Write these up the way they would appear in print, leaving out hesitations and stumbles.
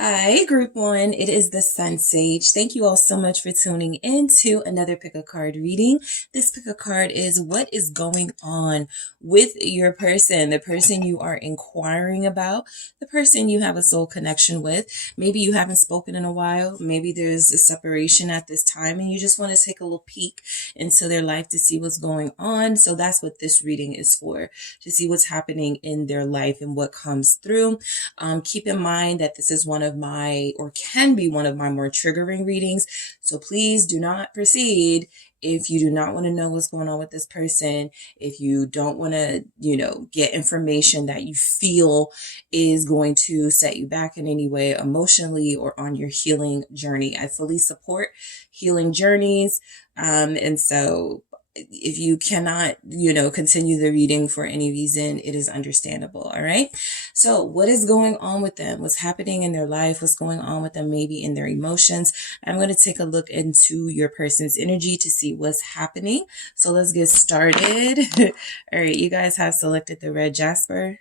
Hi, Group One. It is the Sun Sage. Thank you all so much for tuning in to another pick a card reading. This pick a card is what is going on with your person, the person you are inquiring about, the person you have a soul connection with. Maybe you haven't spoken in a while. Maybe there's a separation at this time and you just want to take a little peek into their life to see what's going on. So that's what this reading is for, to see what's happening in their life and what comes through. Keep in mind that this is one of my, or can be one of my more triggering readings. So please do not proceed if you do not want to know what's going on with this person, if you don't want to, get information that you feel is going to set you back in any way emotionally or on your healing journey. I fully support healing journeys. And so if you cannot, continue the reading for any reason, it is understandable. All right. So what is going on with them? What's happening in their life? What's going on with them? Maybe in their emotions. I'm going to take a look into your person's energy to see what's happening. So let's get started. All right. You guys have selected the red jasper.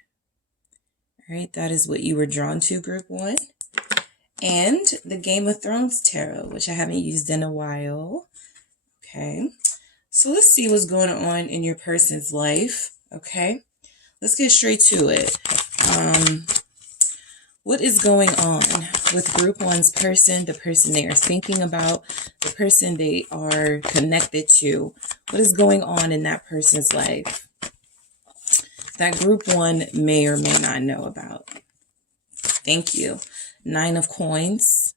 All right. That is what you were drawn to, Group One. And the Game of Thrones tarot, which I haven't used in a while. Okay. So let's see what's going on in your person's life. Okay, let's get straight to it. What is going on with Group One's person, the person they are thinking about, the person they are connected to? What is going on in that person's life that Group One may or may not know about? Thank you. 9 of Coins.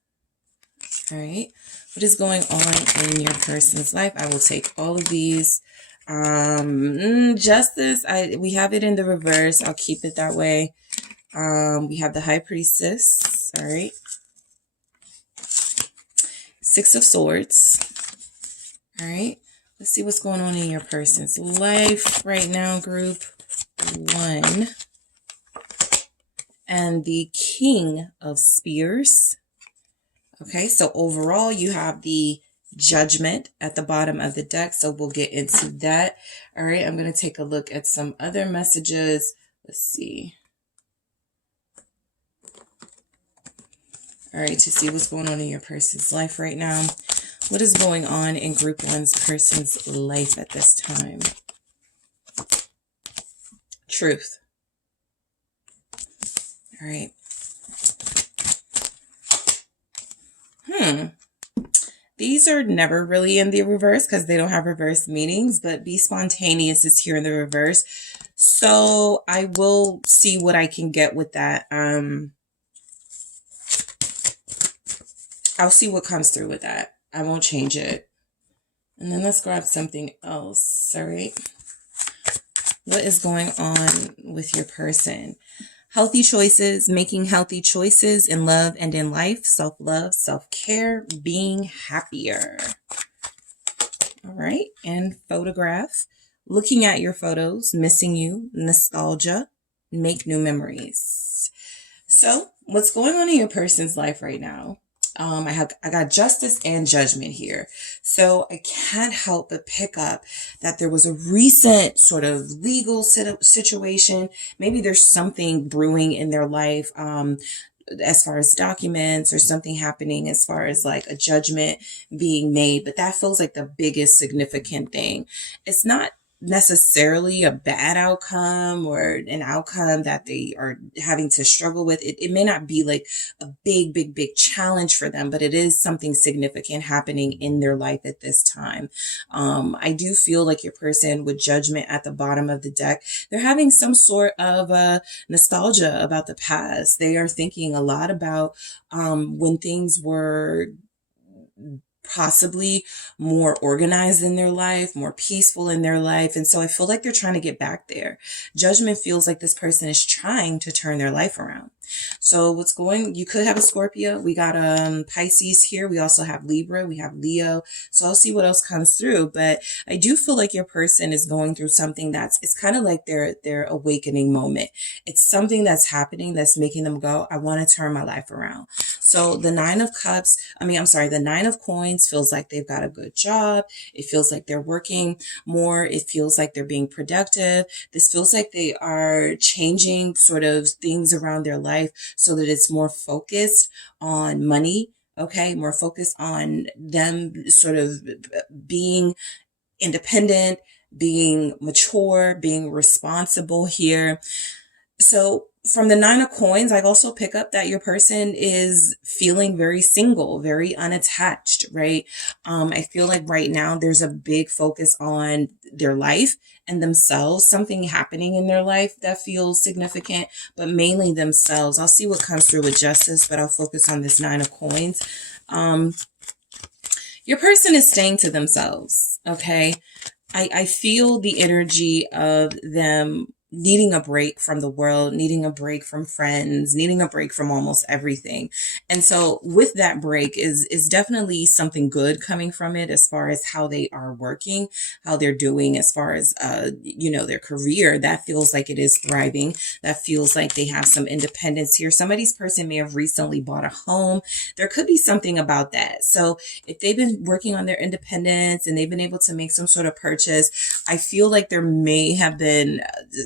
All right. What is going on in your person's life? I will take all of these. Justice. We have it in the reverse. I'll keep it that way. We have the High Priestess. All right. 6 of Swords. All right. Let's see what's going on in your person's life right now, Group One. And the King of Spears. Okay, so overall, you have the Judgment at the bottom of the deck, so we'll get into that. All right, I'm going to take a look at some other messages. Let's see. All right, to see what's going on in your person's life right now. What is going on in Group One's person's life at this time? Truth. All right. These are never really in the reverse because they don't have reverse meanings, but be spontaneous is here in the reverse. So I will see what I can get with that. I'll see what comes through with that. I won't change it. And then let's grab something else. All right. What is going on with your person? Healthy choices, making healthy choices in love and in life, self-love, self-care, being happier. All right, and photograph, looking at your photos, missing you, nostalgia, make new memories. So what's going on in your person's life right now? I got Justice and Judgment here. So I can't help but pick up that there was a recent sort of legal situation. Maybe there's something brewing in their life, as far as documents or something happening as far as like a judgment being made. But that feels like the biggest significant thing. It's not necessarily a bad outcome or an outcome that they are having to struggle with. It may not be like a big challenge for them, but it is something significant happening in their life at this time. I do feel like your person with Judgment at the bottom of the deck, they're having some sort of nostalgia about the past. They are thinking a lot about when things were possibly more organized in their life, more peaceful in their life. And so I feel like they're trying to get back there. Judgment feels like this person is trying to turn their life around. So you could have a Scorpio. We got Pisces here. We also have Libra. We have Leo. So I'll see what else comes through. But I do feel like your person is going through something it's kind of like their awakening moment. It's something that's happening that's making them go, I want to turn my life around. So the the 9 of Coins feels like they've got a good job. It feels like they're working more. It feels like they're being productive. This feels like they are changing sort of things around their life life so that it's more focused on money. Okay, more focused on them sort of being independent, being mature, being responsible here. So from the Nine of Coins, I also pick up that your person is feeling very single, very unattached, right? I feel like right now there's a big focus on their life and themselves, something happening in their life that feels significant, but mainly themselves. I'll see what comes through with Justice, but I'll focus on this Nine of Coins. Your person is staying to themselves, okay? I feel the energy of them needing a break from the world, needing a break from friends, needing a break from almost everything. And so with that break is definitely something good coming from it as far as how they are working, how they're doing as far as, their career. That feels like it is thriving. That feels like they have some independence here. Somebody's person may have recently bought a home. There could be something about that. So if they've been working on their independence and they've been able to make some sort of purchase, I feel like there may have been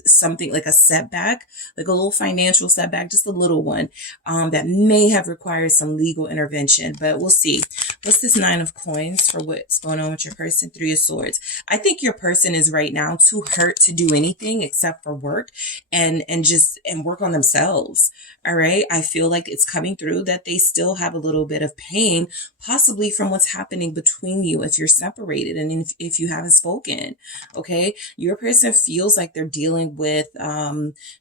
something like a setback, like a little financial setback, just a little one, that may have required some legal intervention, but we'll see. What's this Nine of Coins for what's going on with your person? Three of Swords. I think your person is right now too hurt to do anything except for work and work on themselves. All right. I feel like it's coming through that they still have a little bit of pain, possibly from what's happening between you if you're separated and if you haven't spoken. Okay. Your person feels like they're dealing with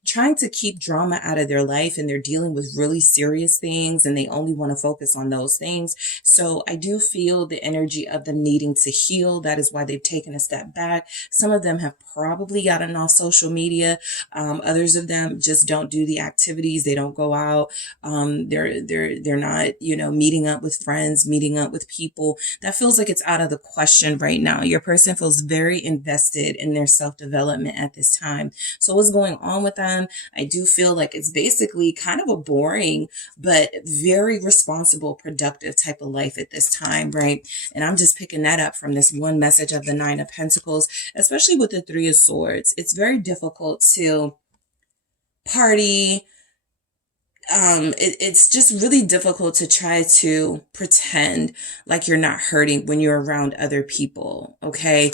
trying to keep drama out of their life, and they're dealing with really serious things and they only want to focus on those things. So I do feel the energy of them needing to heal. That is why they've taken a step back. Some of them have probably gotten off social media. Others of them just don't do the activities. They don't go out. They're not, meeting up with friends, meeting up with people. That feels like it's out of the question right now. Your person feels very invested in their self-development at this time. So what's going on with them? I do feel like it's basically kind of a boring, but very responsible, productive type of life at this time, right? And I'm just picking that up from this one message of the Nine of Pentacles, especially with the Three of Swords. It's very difficult to party. It's just really difficult to try to pretend like you're not hurting when you're around other people, okay?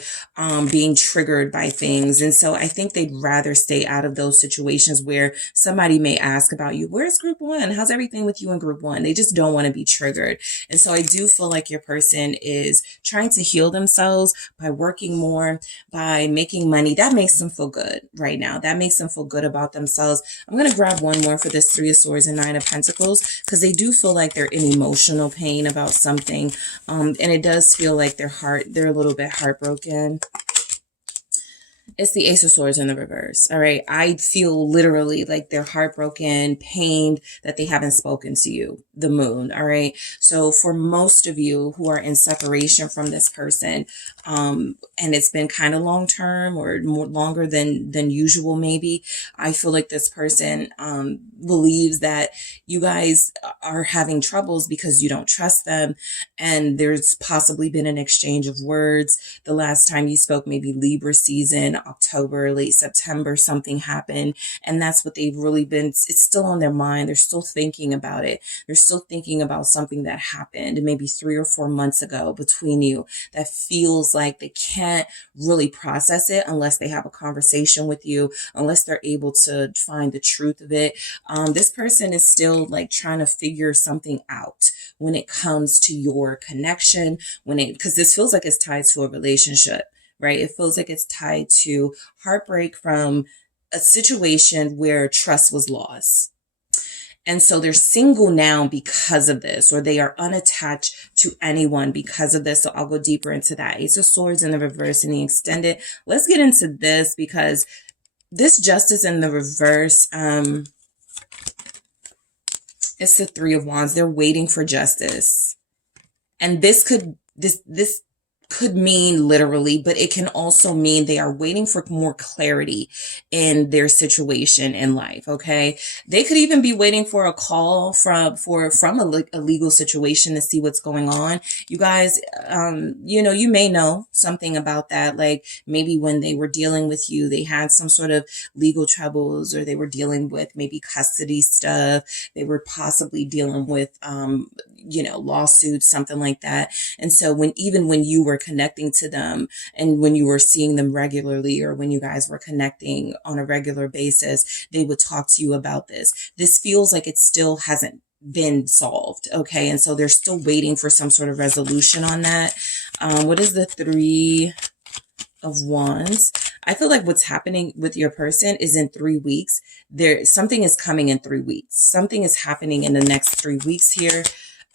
Being triggered by things. And so I think they'd rather stay out of those situations where somebody may ask about you. Where's group one? How's everything with you in group one? They just don't want to be triggered. And so I do feel like your person is trying to heal themselves by working more, by making money. That makes them feel good right now. That makes them feel good about themselves. I'm going to grab one more for this Three of Swords and Nine of Pentacles, because they do feel like they're in emotional pain about something. And it does feel like they're a little bit heartbroken. It's the Ace of Swords in the reverse. All right. I feel literally like they're heartbroken, pained that they haven't spoken to you, the Moon. All right. So for most of you who are in separation from this person, and it's been kind of long term or more longer than usual, maybe, I feel like this person believes that you guys are having troubles because you don't trust them. And there's possibly been an exchange of words. The last time you spoke, maybe Libra season, October, late September, something happened. And that's what they've really been. It's still on their mind. They're still thinking about it. They're still thinking about something that happened maybe 3 or 4 months ago between you that feels like they can't really process it unless they have a conversation with you, unless they're able to find the truth of it. This person is still like trying to figure something out when it comes to your connection, because this feels like it's tied to a relationship, right? It feels like it's tied to heartbreak from a situation where trust was lost. And so they're single now because of this, or they are unattached to anyone because of this. So I'll go deeper into that. Ace of Swords in the reverse and the extended. Let's get into this, because this Justice in the reverse, it's the Three of Wands. They're waiting for justice. And this could mean literally, but it can also mean they are waiting for more clarity in their situation in life. Okay. They could even be waiting for a call from a legal situation to see what's going on. You guys, you may know something about that. Like maybe when they were dealing with you, they had some sort of legal troubles, or they were dealing with maybe custody stuff. They were possibly dealing with, lawsuits, something like that. And so even when you were connecting to them and when you were seeing them regularly, or when you guys were connecting on a regular basis, they would talk to you about this. This feels like it still hasn't been solved. Okay. And so they're still waiting for some sort of resolution on that. What is the Three of Wands? I feel like what's happening with your person is in 3 weeks. Something is coming in 3 weeks. Something is happening in the next 3 weeks here.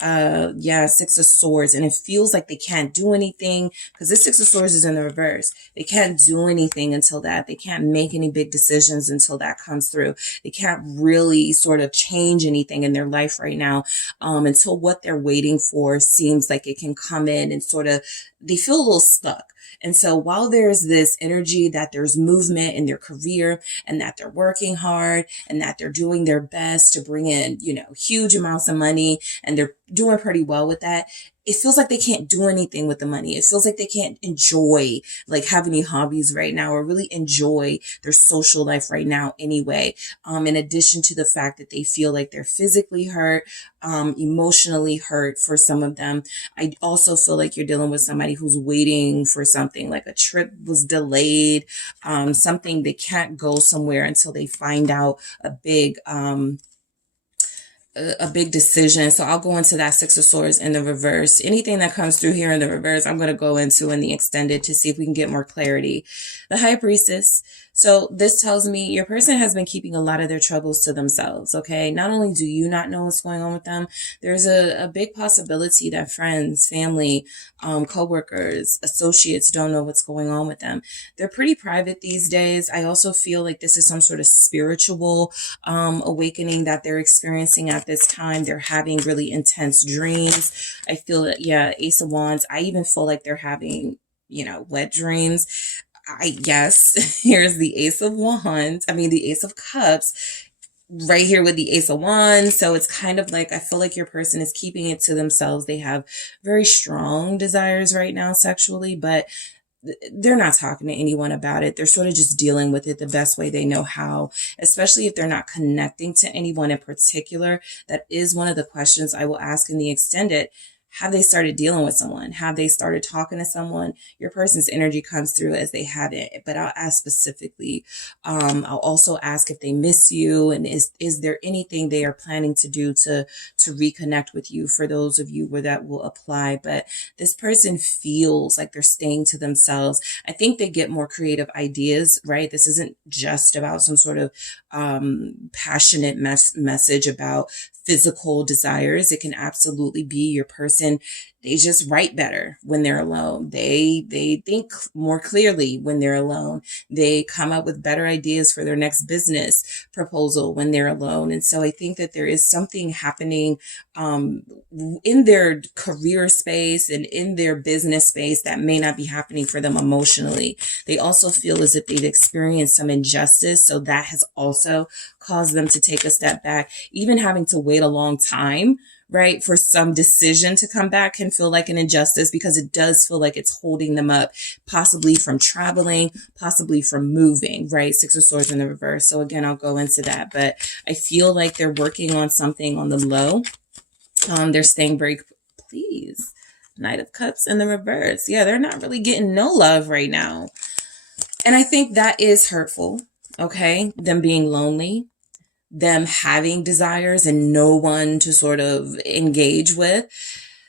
Six of Swords, and it feels like they can't do anything because this Six of Swords is in the reverse. They can't do anything until that. They can't make any big decisions until that comes through. They can't really sort of change anything in their life right now, until what they're waiting for seems like it can come in, and sort of they feel a little stuck. And so while there's this energy that there's movement in their career, and that they're working hard, and that they're doing their best to bring in, huge amounts of money, and they're doing pretty well with that, it feels like they can't do anything with the money. It feels like they can't enjoy, like, have any hobbies right now, or really enjoy their social life right now anyway. In addition to the fact that they feel like they're physically hurt, emotionally hurt for some of them. I also feel like you're dealing with somebody who's waiting for something, like a trip was delayed, something they can't go somewhere until they find out a big decision. So I'll go into that Six of Swords in the reverse. Anything that comes through here in the reverse, I'm going to go into in the extended to see if we can get more clarity. The High Priestess. So this tells me your person has been keeping a lot of their troubles to themselves. Okay. Not only do you not know what's going on with them, there's a big possibility that friends, family, coworkers, associates don't know what's going on with them. They're pretty private these days. I also feel like this is some sort of spiritual awakening that they're experiencing at this time. They're having really intense dreams. I feel that, Ace of Wands. I even feel like they're having, wet dreams. I guess here's the Ace of Wands. The Ace of Cups right here with the Ace of Wands. So it's kind of like, I feel like your person is keeping it to themselves. They have very strong desires right now sexually, but they're not talking to anyone about it. They're sort of just dealing with it the best way they know how, especially if they're not connecting to anyone in particular. That is one of the questions I will ask in the extended. Have they started dealing with someone? Have they started talking to someone? Your person's energy comes through as they haven't, but I'll ask specifically. I'll also ask if they miss you, and is there anything they are planning to do to reconnect with you, for those of you where that will apply. But this person feels like they're staying to themselves. I think they get more creative ideas, right? This isn't just about some sort of passionate message about physical desires. It can absolutely be your person. They just write better when they're alone. They think more clearly when they're alone. They come up with better ideas for their next business proposal when they're alone. And so I think that there is something happening in their career space and in their business space that may not be happening for them emotionally. They also feel as if they've experienced some injustice. So that has also caused them to take a step back. Even having to wait a long time, right, for some decision to come back can feel like an injustice, because it does feel like it's holding them up, possibly from traveling, possibly from moving, right? Six of Swords in the reverse. So again, I'll go into that, but I feel like they're working on something on the low. They're staying very, please, Knight of Cups in the reverse. Yeah, they're not really getting no love right now. And I think that is hurtful, okay? Them being lonely, them having desires and no one to sort of engage with.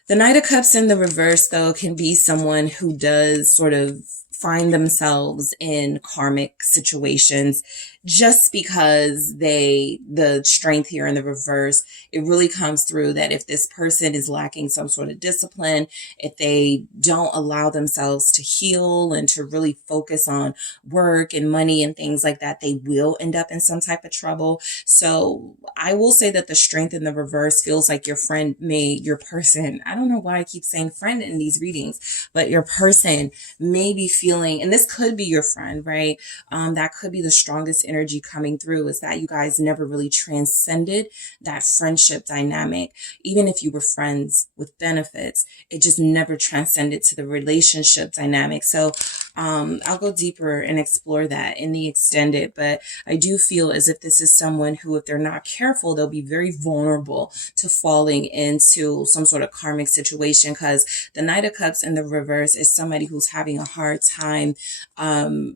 The Knight of Cups in the reverse, though, can be someone who does sort of find themselves in karmic situations just because the strength here in the reverse, it really comes through that if this person is lacking some sort of discipline, if they don't allow themselves to heal and to really focus on work and money and things like that, they will end up in some type of trouble. So I will say that the strength in the reverse feels like your person, I don't know why I keep saying friend in these readings, but your person may be feeling, and this could be your friend, right? That could be the strongest energy coming through, is that you guys never really transcended that friendship dynamic. Even if you were friends with benefits, it just never transcended to the relationship dynamic. So I'll go deeper and explore that in the extended, but I do feel as if this is someone who, if they're not careful, they'll be very vulnerable to falling into some sort of karmic situation, because the Knight of Cups in the reverse is somebody who's having a hard time trying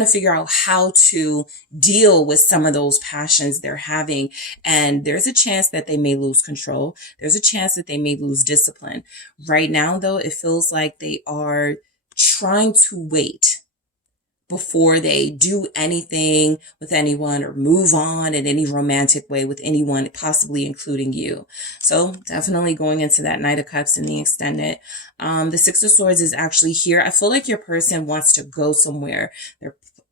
to figure out how to deal with some of those passions they're having. And there's a chance that they may lose control. There's a chance that they may lose discipline. Right now, though, it feels like they are trying to wait before they do anything with anyone or move on in any romantic way with anyone, possibly including you. So definitely going into that Knight of Cups in the extended. The Six of Swords is actually here. I feel like your person wants to go somewhere.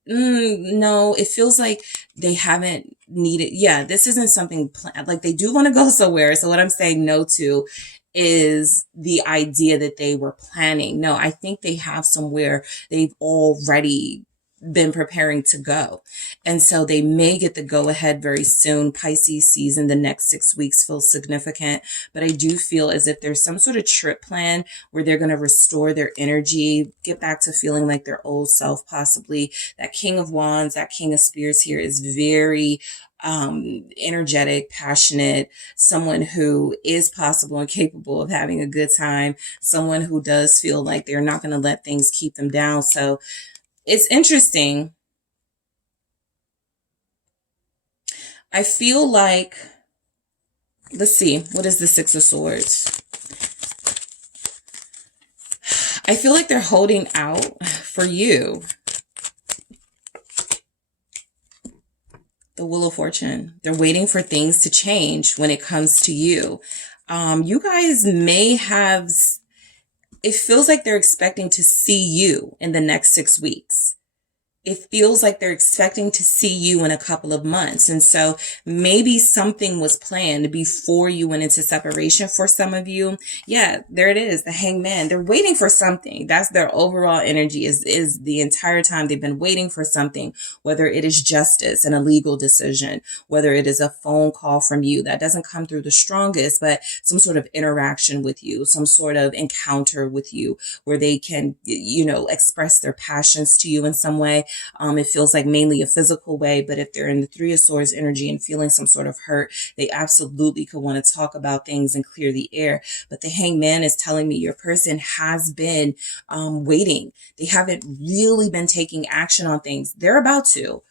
No, it feels like they haven't needed. Yeah, this isn't something planned. Like they do want to go somewhere. So what I'm saying no to is the idea that they were planning. No, I think they have somewhere they've already been preparing to go. And so they may get the go ahead very soon. Pisces season, the next 6 weeks feels significant, but I do feel as if there's some sort of trip plan where they're going to restore their energy, get back to feeling like their old self, possibly. That King of Wands, that King of Spears here is very energetic, passionate, someone who is possible and capable of having a good time, someone who does feel like they're not going to let things keep them down. So it's interesting. I feel like, let's see, what is the Six of Swords? I feel like they're holding out for you. The Wheel of Fortune. They're waiting for things to change when it comes to you. You guys may have, it feels like they're expecting to see you in the next 6 weeks. It feels like they're expecting to see you in a couple of months. And so maybe something was planned before you went into separation for some of you. Yeah, there it is. The Hangman. They're waiting for something. That's their overall energy is the entire time they've been waiting for something, whether it is justice and a legal decision, whether it is a phone call from you that doesn't come through the strongest, but some sort of interaction with you, some sort of encounter with you where they can, express their passions to you in some way. It feels like mainly a physical way, but if they're in the Three of Swords energy and feeling some sort of hurt, they absolutely could want to talk about things and clear the air. But the Hangman is telling me your person has been waiting. They haven't really been taking action on things. They're about to.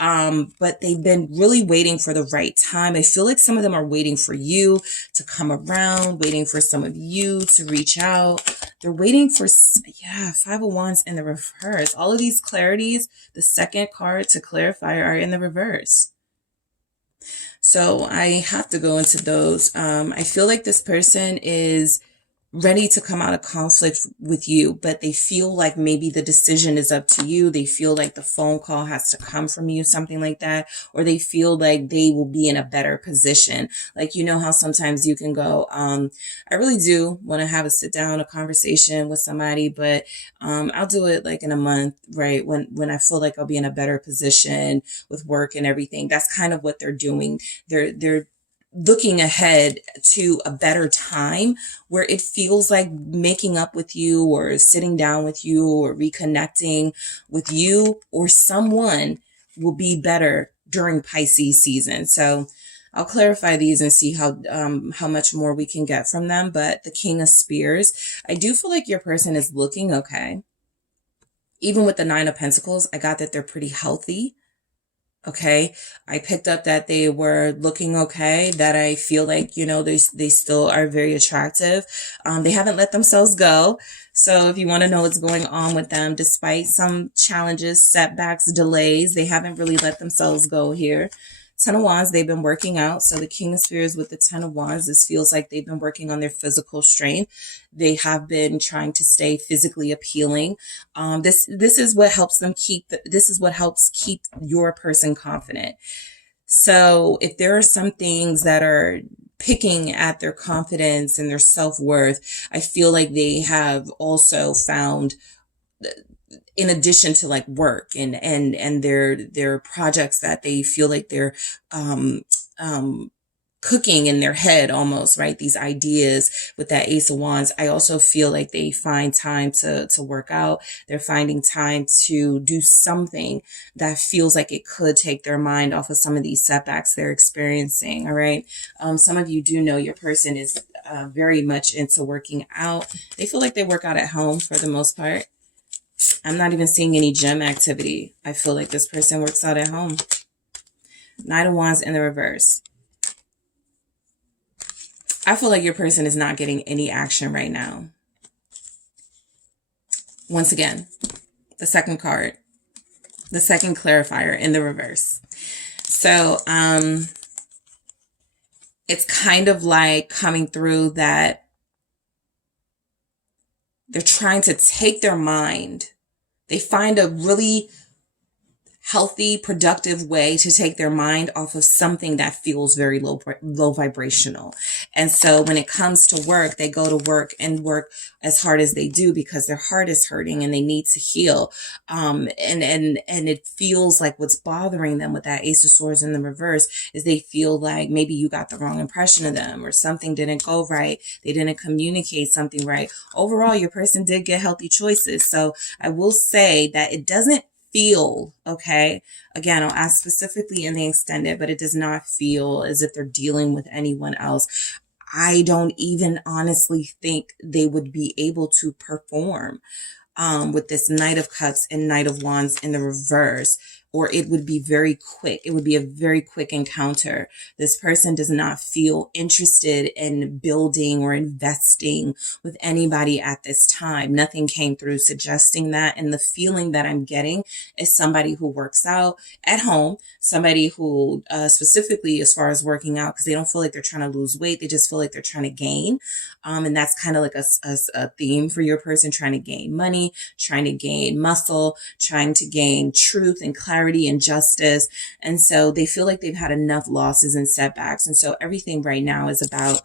But they've been really waiting for the right time. I feel like some of them are waiting for you to come around, waiting for some of you to reach out. They're waiting for, Five of Wands in the reverse. All of these clarities, the second card to clarify, are in the reverse. So I have to go into those. I feel like this person is ready to come out of conflict with you, but they feel like maybe the decision is up to you. They feel like the phone call has to come from you, something like that, or they feel like they will be in a better position. Like, how sometimes you can go, I really do want to have a sit down, a conversation with somebody, but I'll do it like in a month, right? When I feel like I'll be in a better position with work and everything. That's kind of what they're doing. They're looking ahead to a better time where it feels like making up with you or sitting down with you or reconnecting with you or someone will be better during Pisces season. So I'll clarify these and see how much more we can get from them. But the King of Spears, I do feel like your person is looking okay. Even with the Nine of Pentacles, I got that they're pretty healthy. Okay. I picked up that they were looking okay, that I feel like, they still are very attractive. They haven't let themselves go. So if you want to know what's going on with them, despite some challenges, setbacks, delays, they haven't really let themselves go here. Ten of Wands, they've been working out. So the King of Spheres with the Ten of Wands, this feels like they've been working on their physical strength. They have been trying to stay physically appealing. This is what helps them this is what helps keep your person confident. So if there are some things that are picking at their confidence and their self-worth, I feel like they have also found, in addition to like work and their projects, that they feel like they're um um cooking in their head almost, right? These ideas with that Ace of Wands. I also feel like they find time to work out. They're finding time to do something that feels like it could take their mind off of some of these setbacks they're experiencing. All right. Some of you do know your person is very much into working out. They feel like they work out at home for the most part. I'm not even seeing any gym activity. I feel like this person works out at home. Knight of Wands in the reverse. I feel like your person is not getting any action right now. Once again, the second card, the second clarifier in the reverse. So, it's kind of like coming through that they're trying to take their mind. They find a really healthy, productive way to take their mind off of something that feels very low vibrational. And so when it comes to work, they go to work and work as hard as they do because their heart is hurting and they need to heal. And it feels like what's bothering them with that Ace of Swords in the reverse is they feel like maybe you got the wrong impression of them or something didn't go right. They didn't communicate something right. Overall, your person did get healthy choices. So I will say that it doesn't feel, okay, again, I'll ask specifically in the extended, but it does not feel as if they're dealing with anyone else. I don't even honestly think they would be able to perform with this Knight of Cups and Knight of Wands in the reverse, or it would be very quick. It would be a very quick encounter. This person does not feel interested in building or investing with anybody at this time. Nothing came through suggesting that. And the feeling that I'm getting is somebody who works out at home, somebody who specifically as far as working out, because they don't feel like they're trying to lose weight. They just feel like they're trying to gain. And that's kind of like a theme for your person, trying to gain money, trying to gain muscle, trying to gain truth and clarity and justice. And so they feel like they've had enough losses and setbacks. And so everything right now is about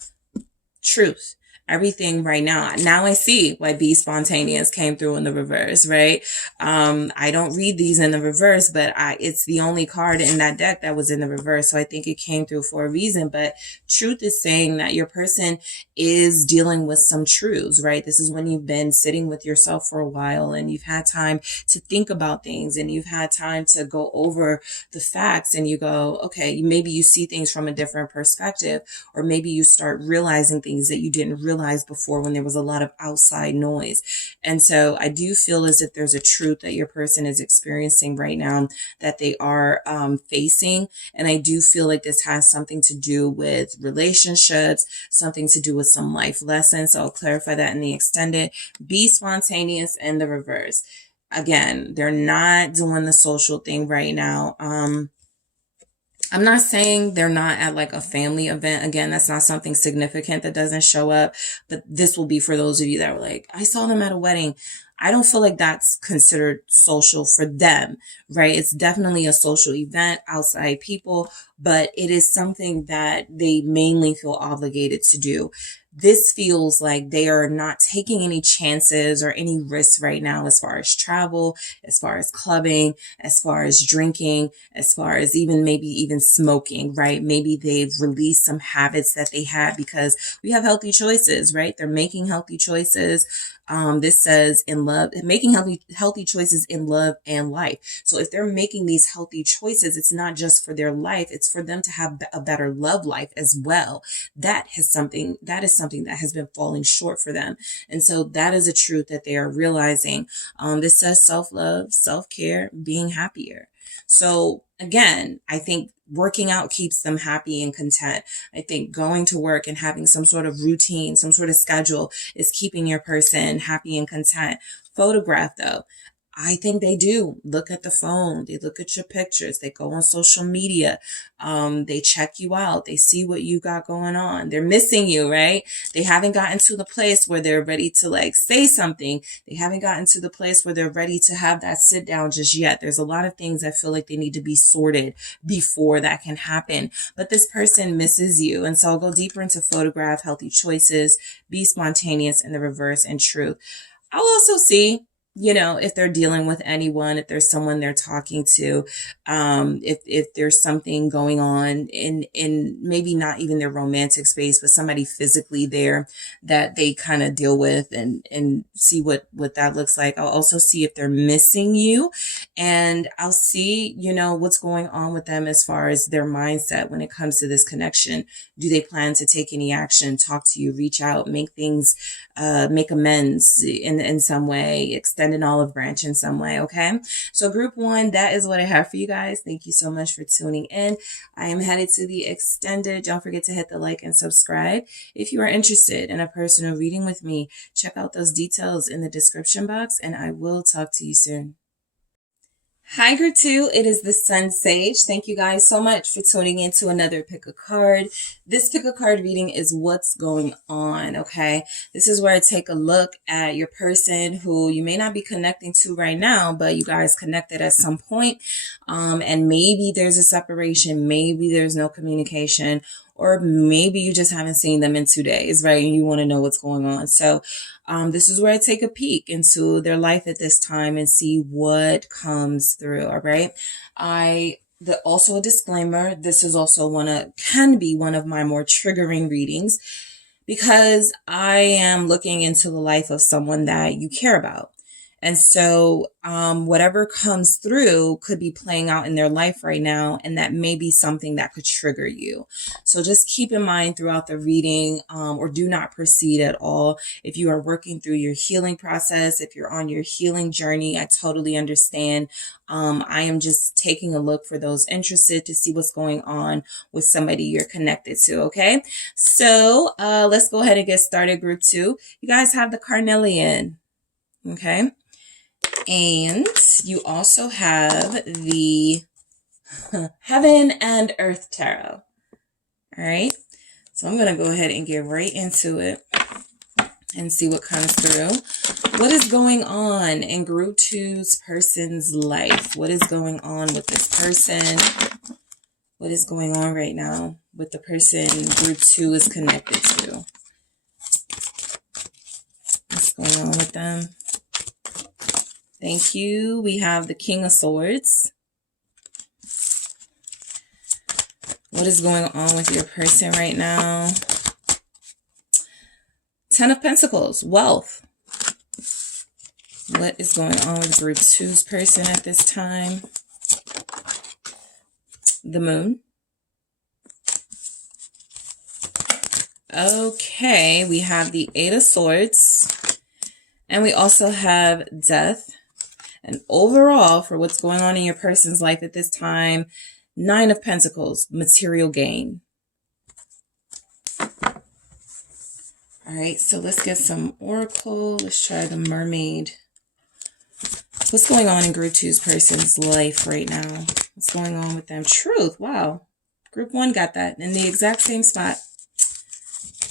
truth. Everything right now I see why Be Spontaneous came through in the reverse, right? I don't read these in the reverse, but it's the only card in that deck that was in the reverse. So I think it came through for a reason. But truth is saying that your person is dealing with some truths, right? This is when you've been sitting with yourself for a while and you've had time to think about things and you've had time to go over the facts and you go, okay, maybe you see things from a different perspective, or maybe you start realizing things that you didn't realize before when there was a lot of outside noise. And so I do feel as if there's a truth that your person is experiencing right now that they are facing. And I do feel like this has something to do with relationships, something to do with some life lessons. So I'll clarify that in the extended. Be spontaneous in the reverse. Again, they're not doing the social thing right now. I'm not saying they're not at like a family event. Again, that's not something significant that doesn't show up, but this will be for those of you that were like, I saw them at a wedding. I don't feel like that's considered social for them, right? It's definitely a social event, outside people, but it is something that they mainly feel obligated to do. This feels like they are not taking any chances or any risks right now as far as travel, as far as clubbing, as far as drinking, as far as maybe even smoking, right? Maybe they've released some habits that they had because we have healthy choices, right? They're making healthy choices. This says in love, making healthy choices in love and life. So if they're making these healthy choices, it's not just for their life, it's for them to have a better love life as well. That is something that has been falling short for them. And so that is a truth that they are realizing. This says self-love, self-care, being happier. So again, I think working out keeps them happy and content. I think going to work and having some sort of routine, some sort of schedule is keeping your person happy and content. Photograph though, I think they do look at the phone. They look at your pictures. They go on social media. They check you out. They see what you got going on. They're missing you, right? They haven't gotten to the place where they're ready to like say something. They haven't gotten to the place where they're ready to have that sit down just yet. There's a lot of things I feel like they need to be sorted before that can happen. But this person misses you. And so I'll go deeper into photograph, healthy choices, be spontaneous in the reverse, and truth. I'll also see, if they're dealing with anyone, if there's someone they're talking to, if there's something going on in maybe not even their romantic space, but somebody physically there that they kind of deal with and see what that looks like. I'll also see if they're missing you, and I'll see, what's going on with them as far as their mindset when it comes to this connection. Do they plan to take any action, talk to you, reach out, make things, make amends in some way, extend an olive branch in some way. Okay. So group one, that is what I have for you guys. Thank you so much for tuning in. I am headed to the extended. Don't forget to hit the like and subscribe. If you are interested in a personal reading with me, check out those details in the description box, and I will talk to you soon. Hi, group two. It is the SunSage. Thank you guys so much for tuning in to another pick a card. This pick a card reading is what's going on. Okay. This is where I take a look at your person who you may not be connecting to right now, but you guys connected at some point. And maybe there's a separation. Maybe there's no communication, or maybe you just haven't seen them in 2 days, right? And you want to know what's going on. So this is where I take a peek into their life at this time and see what comes through. All right. Also a disclaimer. This is also can be one of my more triggering readings, because I am looking into the life of someone that you care about. And so whatever comes through could be playing out in their life right now, and that may be something that could trigger you. So just keep in mind throughout the reading, or do not proceed at all. If you are working through your healing process, if you're on your healing journey, I totally understand. I am just taking a look for those interested to see what's going on with somebody you're connected to. Okay, so let's go ahead and get started. Group two, you guys have the Carnelian. Okay. And you also have the Heaven and Earth Tarot. All right. So I'm going to go ahead and get right into it and see what comes through. What is going on in group two's person's life? What is going on with this person? What is going on right now with the person group two is connected to? What's going on with them? Thank you. We have the King of Swords. What is going on with your person right now? Ten of Pentacles, wealth. What is going on with group two's person at this time? The Moon. Okay, we have the Eight of Swords. And we also have Death. And overall, for what's going on in your person's life at this time, Nine of Pentacles, material gain. All right, so let's get some oracle. Let's try the Mermaid. What's going on in group two's person's life right now? What's going on with them? Truth. Wow. Group one got that in the exact same spot.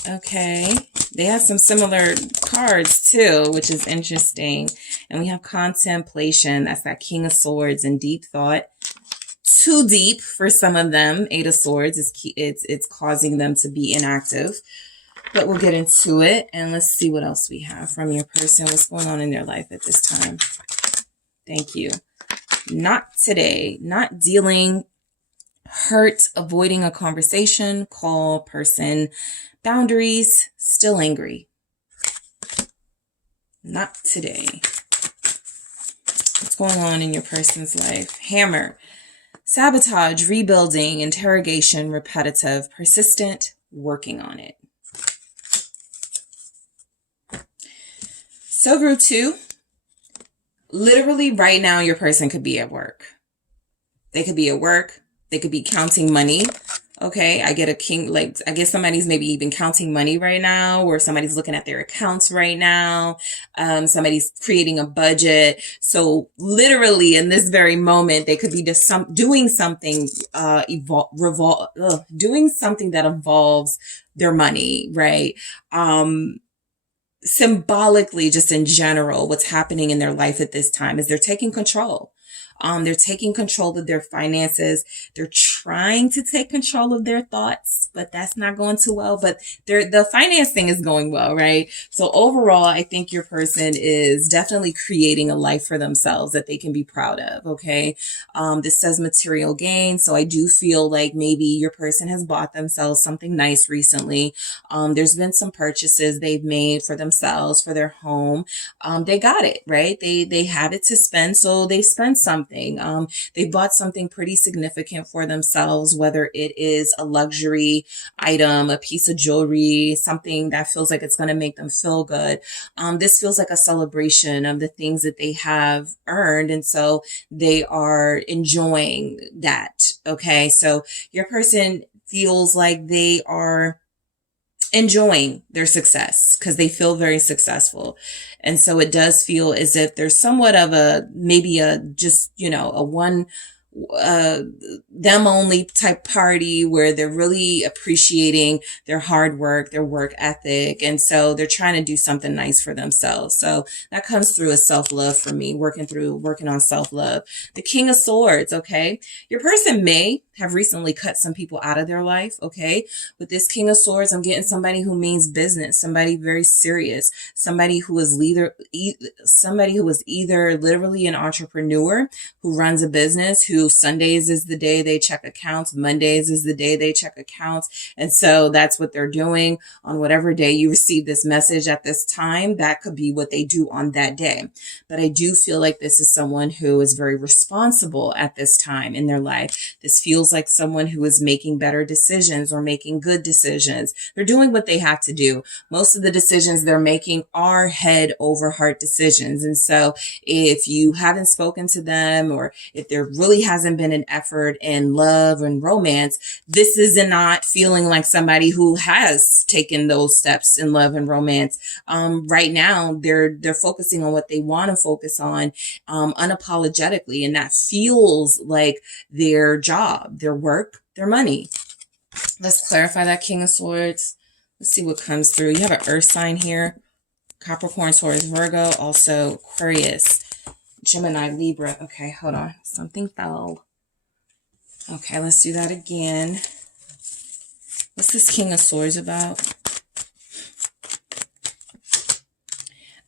Okay. They have some similar cards too, which is interesting. And we have contemplation. That's that King of Swords and deep thought. Too deep for some of them. Eight of Swords it's causing them to be inactive. But we'll get into it, and let's see what else we have from your person. What's going on in their life at this time? Thank you. Not today. Not dealing, hurt, avoiding a conversation, call, person, boundaries, still angry. Not today. What's going on in your person's life? Hammer. Sabotage, rebuilding, interrogation, repetitive, persistent, working on it. So group two, literally right now your person could be at work. They could be at work. They could be counting money. Okay, I get a king, like, I guess somebody's maybe even counting money right now, or somebody's looking at their accounts right now. Somebody's creating a budget. So literally in this very moment, they could be just doing something, doing something that involves their money, right? Symbolically, just in general, what's happening in their life at this time is they're taking control. They're taking control of their finances. They're trying to take control of their thoughts, but that's not going too well. But the finance thing is going well, right? So overall, I think your person is definitely creating a life for themselves that they can be proud of. Okay. This says material gain. So I do feel like maybe your person has bought themselves something nice recently. There's been some purchases they've made for themselves, for their home. They got it, right? They have it to spend. So they spend something. They bought something pretty significant for themselves, whether it is a luxury item, a piece of jewelry, something that feels like it's going to make them feel good. This feels like a celebration of the things that they have earned. And so they are enjoying that. Okay. So your person feels like they are enjoying their success because they feel very successful. And so it does feel as if there's somewhat of maybe a one, them only type party where they're really appreciating their hard work, their work ethic. And so they're trying to do something nice for themselves. So that comes through as self-love for me, working on self-love. The King of Swords. Okay. Your person may have recently cut some people out of their life. Okay. With this King of Swords, I'm getting somebody who means business, somebody very serious, somebody who is either literally an entrepreneur who runs a business, who Sundays is the day they check accounts, Mondays is the day they check accounts. And so that's what they're doing on whatever day you receive this message at this time. That could be what they do on that day. But I do feel like this is someone who is very responsible at this time in their life. This feels like someone who is making better decisions or making good decisions. They're doing what they have to do. Most of the decisions they're making are head over heart decisions. And so if you haven't spoken to them, or if there really hasn't been an effort in love and romance, this is not feeling like somebody who has taken those steps in love and romance. Right now, they're focusing on what they want to focus on, unapologetically. And that feels like their job, their work, their money. Let's clarify that King of Swords. Let's see what comes through. You have an earth sign here. Capricorn, Taurus, Virgo, also Aquarius, Gemini, Libra. Okay, hold on. Something fell. Okay, let's do that again. What's this King of Swords about?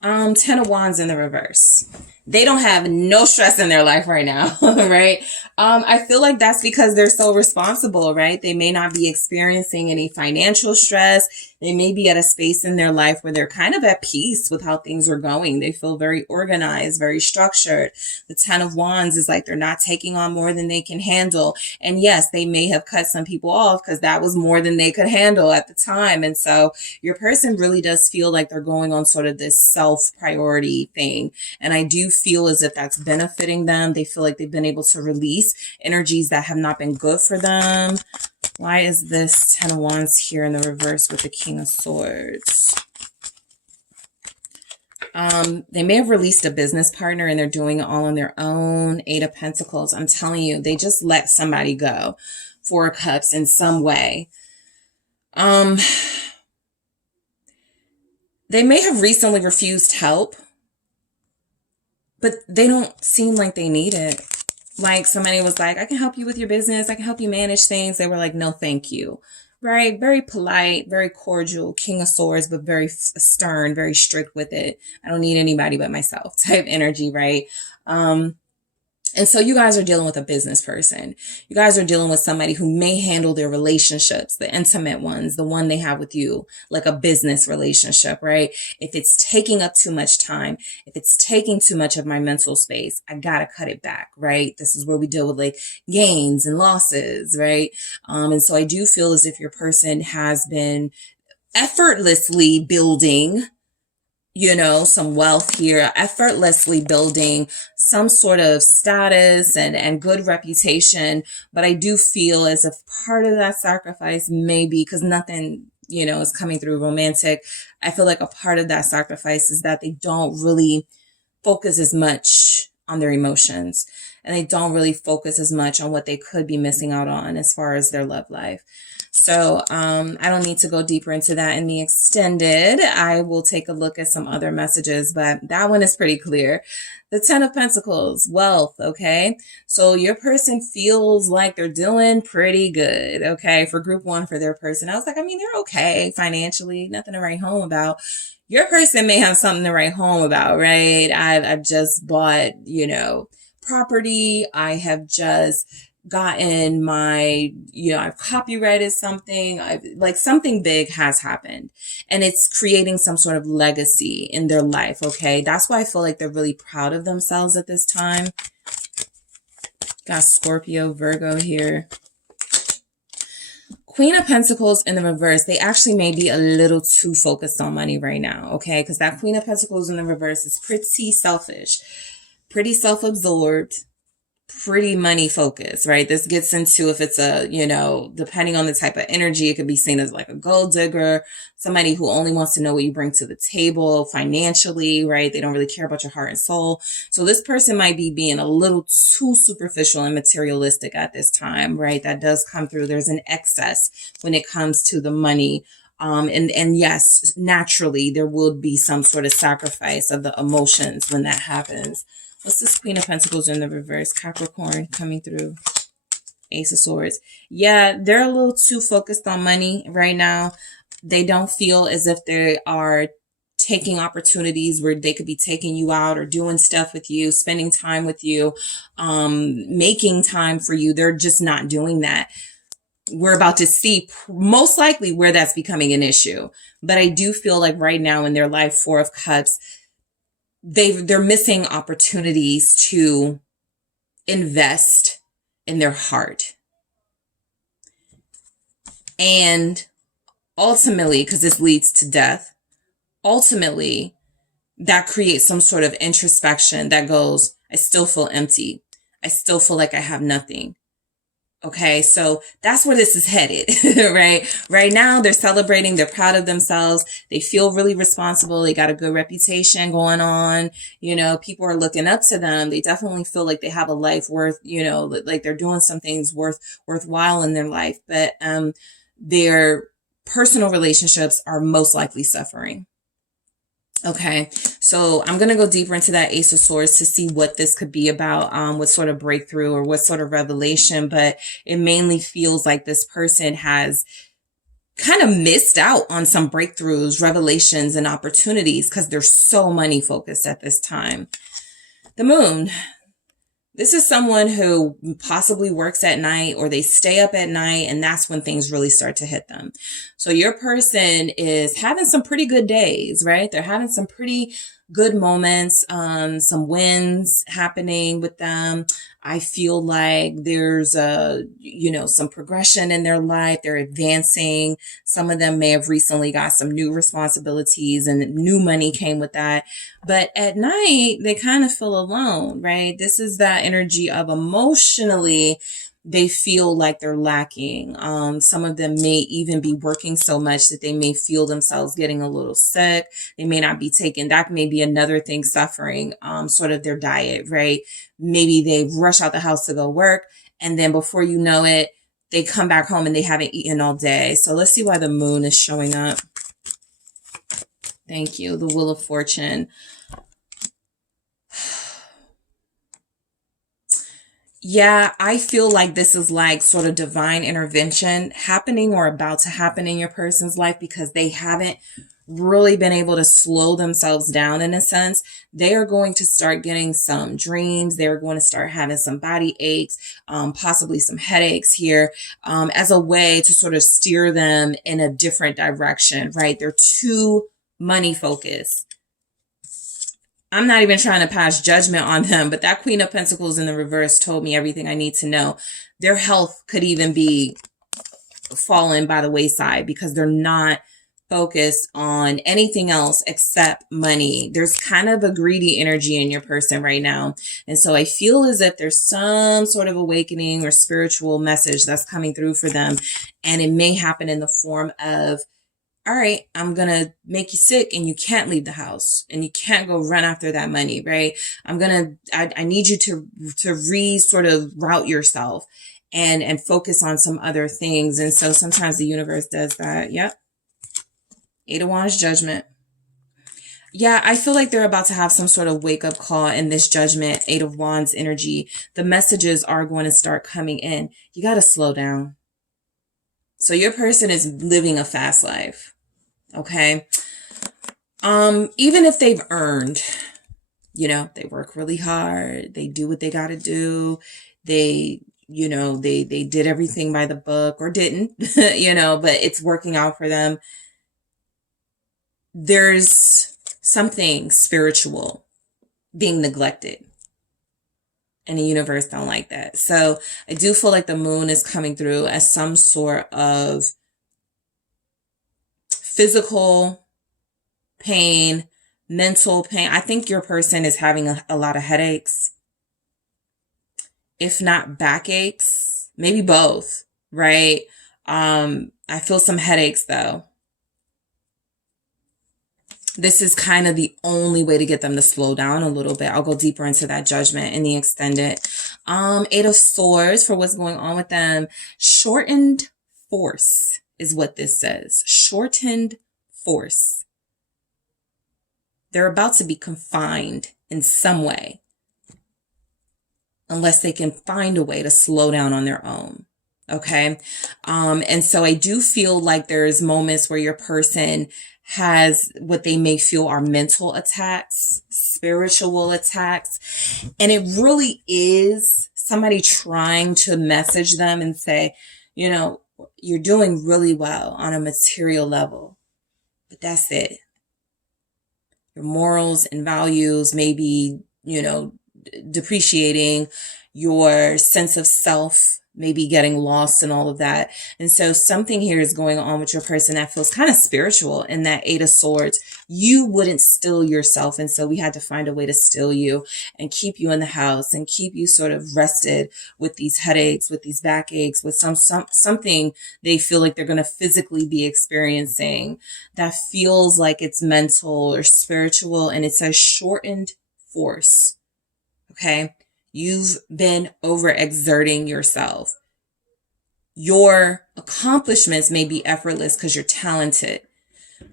10 of Wands in the reverse. They don't have no stress in their life right now, right? I feel like that's because they're so responsible, right? They may not be experiencing any financial stress. They may be at a space in their life where they're kind of at peace with how things are going. They feel very organized, very structured. The 10 of Wands is like they're not taking on more than they can handle. And yes, they may have cut some people off because that was more than they could handle at the time. And so your person really does feel like they're going on sort of this self-priority thing. And I do feel as if that's benefiting them. They feel like they've been able to release energies that have not been good for them. Why is this 10 of Wands here in the reverse with the King of Swords? They may have released a business partner and they're doing it all on their own. 8 of Pentacles. I'm telling you, they just let somebody go. 4 of Cups in some way. They may have recently refused help, but they don't seem like they need it. Like somebody was like, I can help you with your business. I can help you manage things. They were like, no, thank you. Right? Very polite, very cordial, King of Swords, but very stern, very strict with it. I don't need anybody but myself type energy, right? And so you guys are dealing with a business person. You guys are dealing with somebody who may handle their relationships, the intimate ones, the one they have with you, like a business relationship, right? If it's taking up too much time, if it's taking too much of my mental space, I gotta cut it back, right? This is where we deal with like gains and losses, right? And so I do feel as if your person has been effortlessly building you know, some wealth here, effortlessly building some sort of status and good reputation. But I do feel as if part of that sacrifice may be, because nothing, you know, is coming through romantic. I feel like a part of that sacrifice is that they don't really focus as much on their emotions, and they don't really focus as much on what they could be missing out on as far as their love life. So I don't need to go deeper into that in the extended. I will take a look at some other messages, but that one is pretty clear. The Ten of Pentacles, wealth, okay? So your person feels like they're doing pretty good, okay? For group one, for their person, I was like, I mean, they're okay financially, nothing to write home about. Your person may have something to write home about, right? I've just bought, you know, property. I have just gotten my, you know, I've copyrighted something. Like something big has happened, and it's creating some sort of legacy in their life. Okay. That's why I feel like they're really proud of themselves at this time. Got Scorpio, Virgo here. Queen of Pentacles in the reverse. They actually may be a little too focused on money right now. Okay. Because that Queen of Pentacles in the reverse is pretty selfish, pretty self-absorbed, pretty money focused, right? This gets into, if it's a, you know, depending on the type of energy, it could be seen as like a gold digger, somebody who only wants to know what you bring to the table financially, right? They don't really care about your heart and soul. So this person might be being a little too superficial and materialistic at this time, right? That does come through. There's an excess when it comes to the money. And yes, naturally, there will be some sort of sacrifice of the emotions when that happens. What's this Queen of Pentacles in the reverse? Capricorn coming through. Ace of Swords. Yeah, they're a little too focused on money right now. They don't feel as if they are taking opportunities where they could be taking you out or doing stuff with you, spending time with you, making time for you. They're just not doing that. We're about to see most likely where that's becoming an issue. But I do feel like right now in their life, Four of Cups, they're missing opportunities to invest in their heart. And ultimately, because this leads to death, ultimately that creates some sort of introspection that goes, I still feel empty. I still feel like I have nothing. Okay, so that's where this is headed, right? Right now, they're celebrating. They're proud of themselves. They feel really responsible. They got a good reputation going on. You know, people are looking up to them. They definitely feel like they have a life worth, you know, like they're doing some things worthwhile in their life. But their personal relationships are most likely suffering. Okay, so I'm going to go deeper into that Ace of Swords to see what this could be about, what sort of breakthrough or what sort of revelation, but it mainly feels like this person has kind of missed out on some breakthroughs, revelations, and opportunities because they're so money focused at this time. The Moon. This is someone who possibly works at night or they stay up at night, and that's when things really start to hit them. So your person is having some pretty good days, right? They're having some pretty good moments, some wins happening with them. I feel like there's some progression in their life. They're advancing. Some of them may have recently got some new responsibilities and new money came with that. But at night, they kind of feel alone, right? This is that energy of emotionally, they feel like they're lacking. Some of them may even be working so much that they may feel themselves getting a little sick. They may not be taking, that may be another thing suffering, sort of their diet, right? Maybe they rush out the house to go work, and then before you know it, they come back home and they haven't eaten all day. So let's see why the Moon is showing up. Thank you. The Wheel of Fortune. Yeah, I feel like this is like sort of divine intervention happening or about to happen in your person's life because they haven't really been able to slow themselves down in a sense. They are going to start getting some dreams. They're going to start having some body aches, possibly some headaches here, as a way to sort of steer them in a different direction, right? They're too money focused. I'm not even trying to pass judgment on them, but that Queen of Pentacles in the reverse told me everything I need to know. Their health could even be fallen by the wayside because they're not focused on anything else except money. There's kind of a greedy energy in your person right now. And so I feel as if there's some sort of awakening or spiritual message that's coming through for them. And it may happen in the form of, all right, I'm going to make you sick and you can't leave the house and you can't go run after that money, right? I need you to sort of route yourself and focus on some other things. And so sometimes the universe does that. Yep. 8 of Wands, Judgment. Yeah, I feel like they're about to have some sort of wake up call in this Judgment, 8 of Wands energy. The messages are going to start coming in. You got to slow down. So your person is living a fast life. Okay. Even if they've earned, they work really hard. They do what they got to do. They did everything by the book or didn't, but it's working out for them. There's something spiritual being neglected. And the universe don't like that. So I do feel like the moon is coming through as some sort of physical pain, mental pain. I think your person is having a lot of headaches. If not backaches, maybe both, right? I feel some headaches though. This is kind of the only way to get them to slow down a little bit. I'll go deeper into that Judgment in the extended. 8 of Swords for what's going on with them. Shortened force is what this says. Shortened force. They're about to be confined in some way. Unless they can find a way to slow down on their own. Okay. And so I do feel like there's moments where your person has what they may feel are mental attacks, spiritual attacks. And it really is somebody trying to message them and say, you're doing really well on a material level, but that's it. Your morals and values may be, depreciating. Your sense of self maybe getting lost and all of that. And so something here is going on with your person that feels kind of spiritual in that 8 of Swords. You wouldn't still yourself. And so we had to find a way to still you and keep you in the house and keep you sort of rested with these headaches, with these backaches, with something they feel like they're going to physically be experiencing that feels like it's mental or spiritual. And it's a shortened force. Okay. You've been overexerting yourself. Your accomplishments may be effortless because you're talented,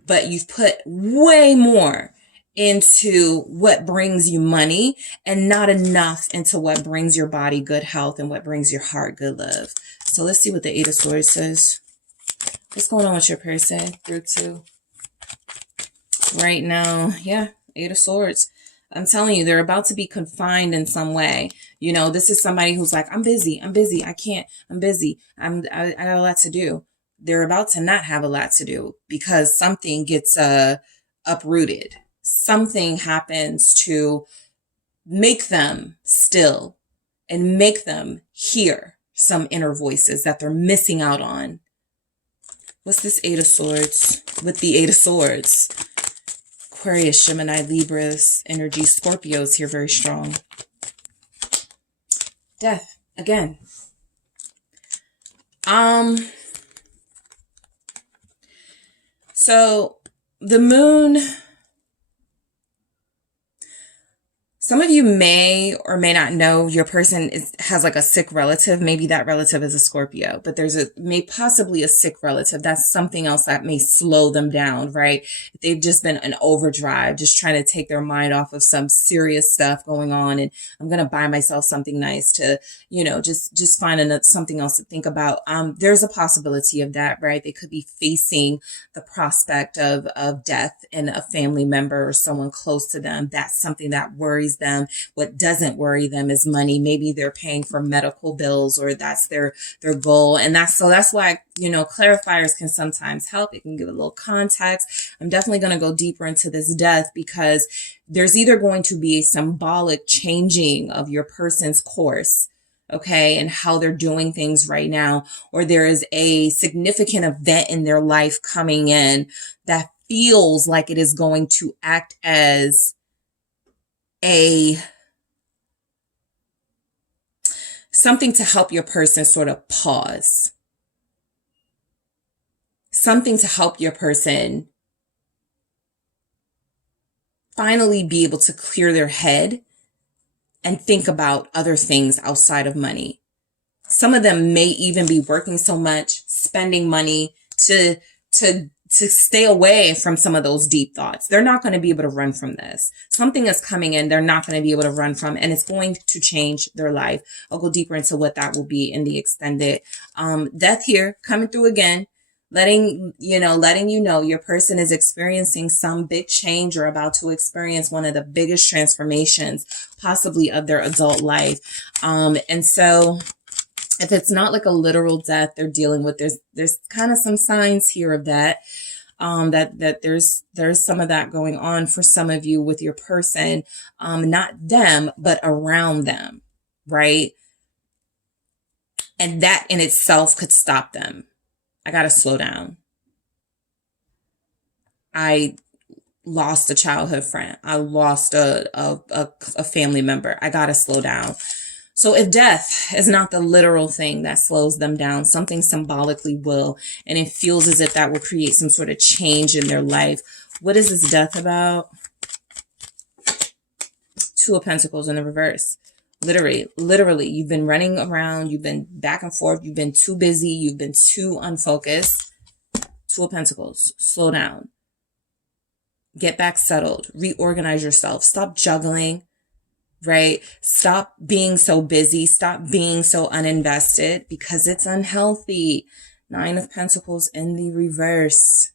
but you've put way more into what brings you money and not enough into what brings your body good health and what brings your heart good love. So let's see what the 8 of Swords says. What's going on with your person? Group 2. Right now, yeah, 8 of Swords. I'm telling you, they're about to be confined in some way. This is somebody who's like, I'm busy. I can't, I'm busy. I got a lot to do. They're about to not have a lot to do because something gets uprooted. Something happens to make them still and make them hear some inner voices that they're missing out on. What's this 8 of Swords with the 8 of Swords? Aquarius, Gemini, Libras, energy, Scorpios here very strong. Death, again. So the moon, some of you may or may not know your person has like a sick relative. Maybe that relative is a Scorpio, but may possibly a sick relative. That's something else that may slow them down, right? They've just been an overdrive, just trying to take their mind off of some serious stuff going on. And I'm going to buy myself something nice to, just find something else to think about. There's a possibility of that, right? They could be facing the prospect of death in a family member or someone close to them. That's something that worries them. What doesn't worry them is money. Maybe they're paying for medical bills or that's their goal. And that's why, clarifiers can sometimes help. It can give a little context. I'm definitely going to go deeper into this death because there's either going to be a symbolic changing of your person's course. okay, and how they're doing things right now, or there is a significant event in their life coming in that feels like it is going to act as a something to help your person sort of pause, something to help your person finally be able to clear their head and think about other things outside of money. Some of them may even be working so much, spending money to stay away from some of those deep thoughts. They're not going to be able to run from this. Something is coming in they're not going to be able to run from, and it's going to change their life. I'll go deeper into what that will be in the extended. Death here coming through again, letting you know your person is experiencing some big change or about to experience one of the biggest transformations possibly of their adult life. And so if it's not like a literal death they're dealing with, there's kind of some signs here of that. That there's some of that going on for some of you with your person, not them, but around them, right? And that in itself could stop them. I gotta slow down. I lost a childhood friend. I lost a family member. I gotta slow down. So if death is not the literal thing that slows them down, something symbolically will, and it feels as if that will create some sort of change in their life. What is this death about? Two of Pentacles in the reverse. Literally, you've been running around, you've been back and forth, you've been too busy, you've been too unfocused. Two of Pentacles, slow down. Get back settled, reorganize yourself, stop juggling. Right? Stop being so busy. Stop being so uninvested because it's unhealthy. Nine of Pentacles in the reverse.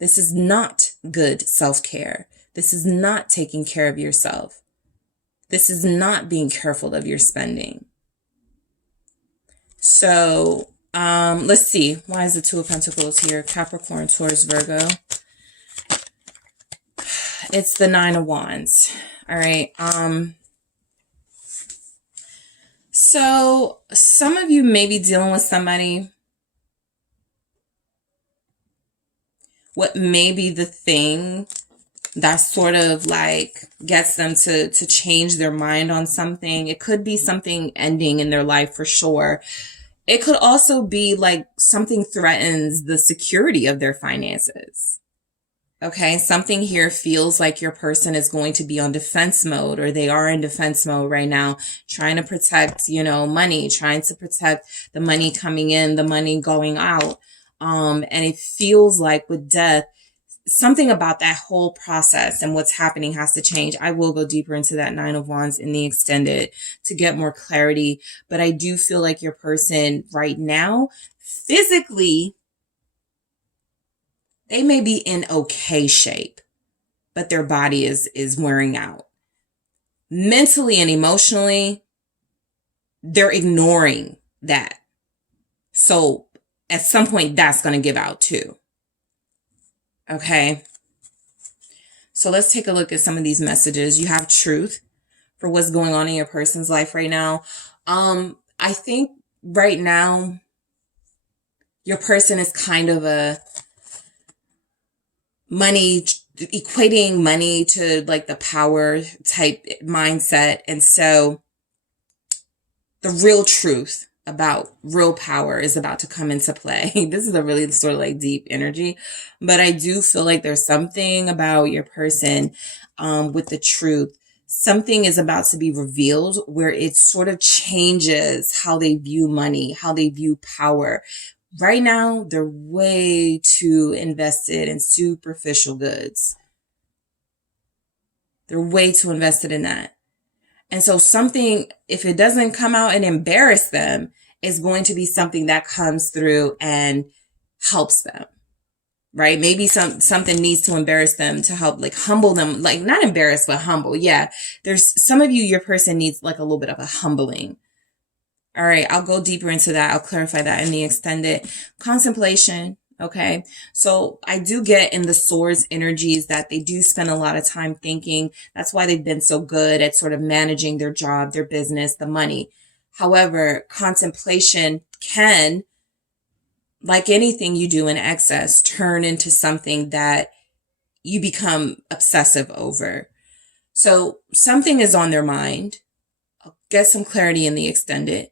This is not good self-care. This is not taking care of yourself. This is not being careful of your spending. So, let's see. Why is the Two of Pentacles here? Capricorn, Taurus, Virgo. It's the Nine of Wands. All right. So some of you may be dealing with somebody. What may be the thing that sort of like gets them to change their mind on something. It could be something ending in their life for sure. It could also be like something threatens the security of their finances. Okay, something here feels like your person is going to be on defense mode, or they are in defense mode right now, trying to protect, money, trying to protect the money coming in, the money going out. And it feels like with death, something about that whole process and what's happening has to change. I will go deeper into that Nine of Wands in the extended to get more clarity. But I do feel like your person right now, physically, they may be in okay shape, but their body is wearing out. Mentally and emotionally, they're ignoring that. So at some point, that's going to give out too. Okay. So let's take a look at some of these messages. You have truth for what's going on in your person's life right now. I think right now, your person is kind of equating money to like the power type mindset. And so the real truth about real power is about to come into play. This is a really sort of like deep energy, but I do feel like there's something about your person with the truth. Something is about to be revealed where it sort of changes how they view money, how they view power. Right now, they're way too invested in superficial goods. They're way too invested in that. And so something, if it doesn't come out and embarrass them, is going to be something that comes through and helps them, right? Maybe something needs to embarrass them to help, like humble them, like not embarrass, but humble. Yeah. There's some of you, your person needs like a little bit of a humbling. All right, I'll go deeper into that. I'll clarify that in the extended. Contemplation. Okay. So I do get in the swords energies that they do spend a lot of time thinking. That's why they've been so good at sort of managing their job, their business, the money. However, contemplation can, like anything you do in excess, turn into something that you become obsessive over. So something is on their mind. I'll get some clarity in the extended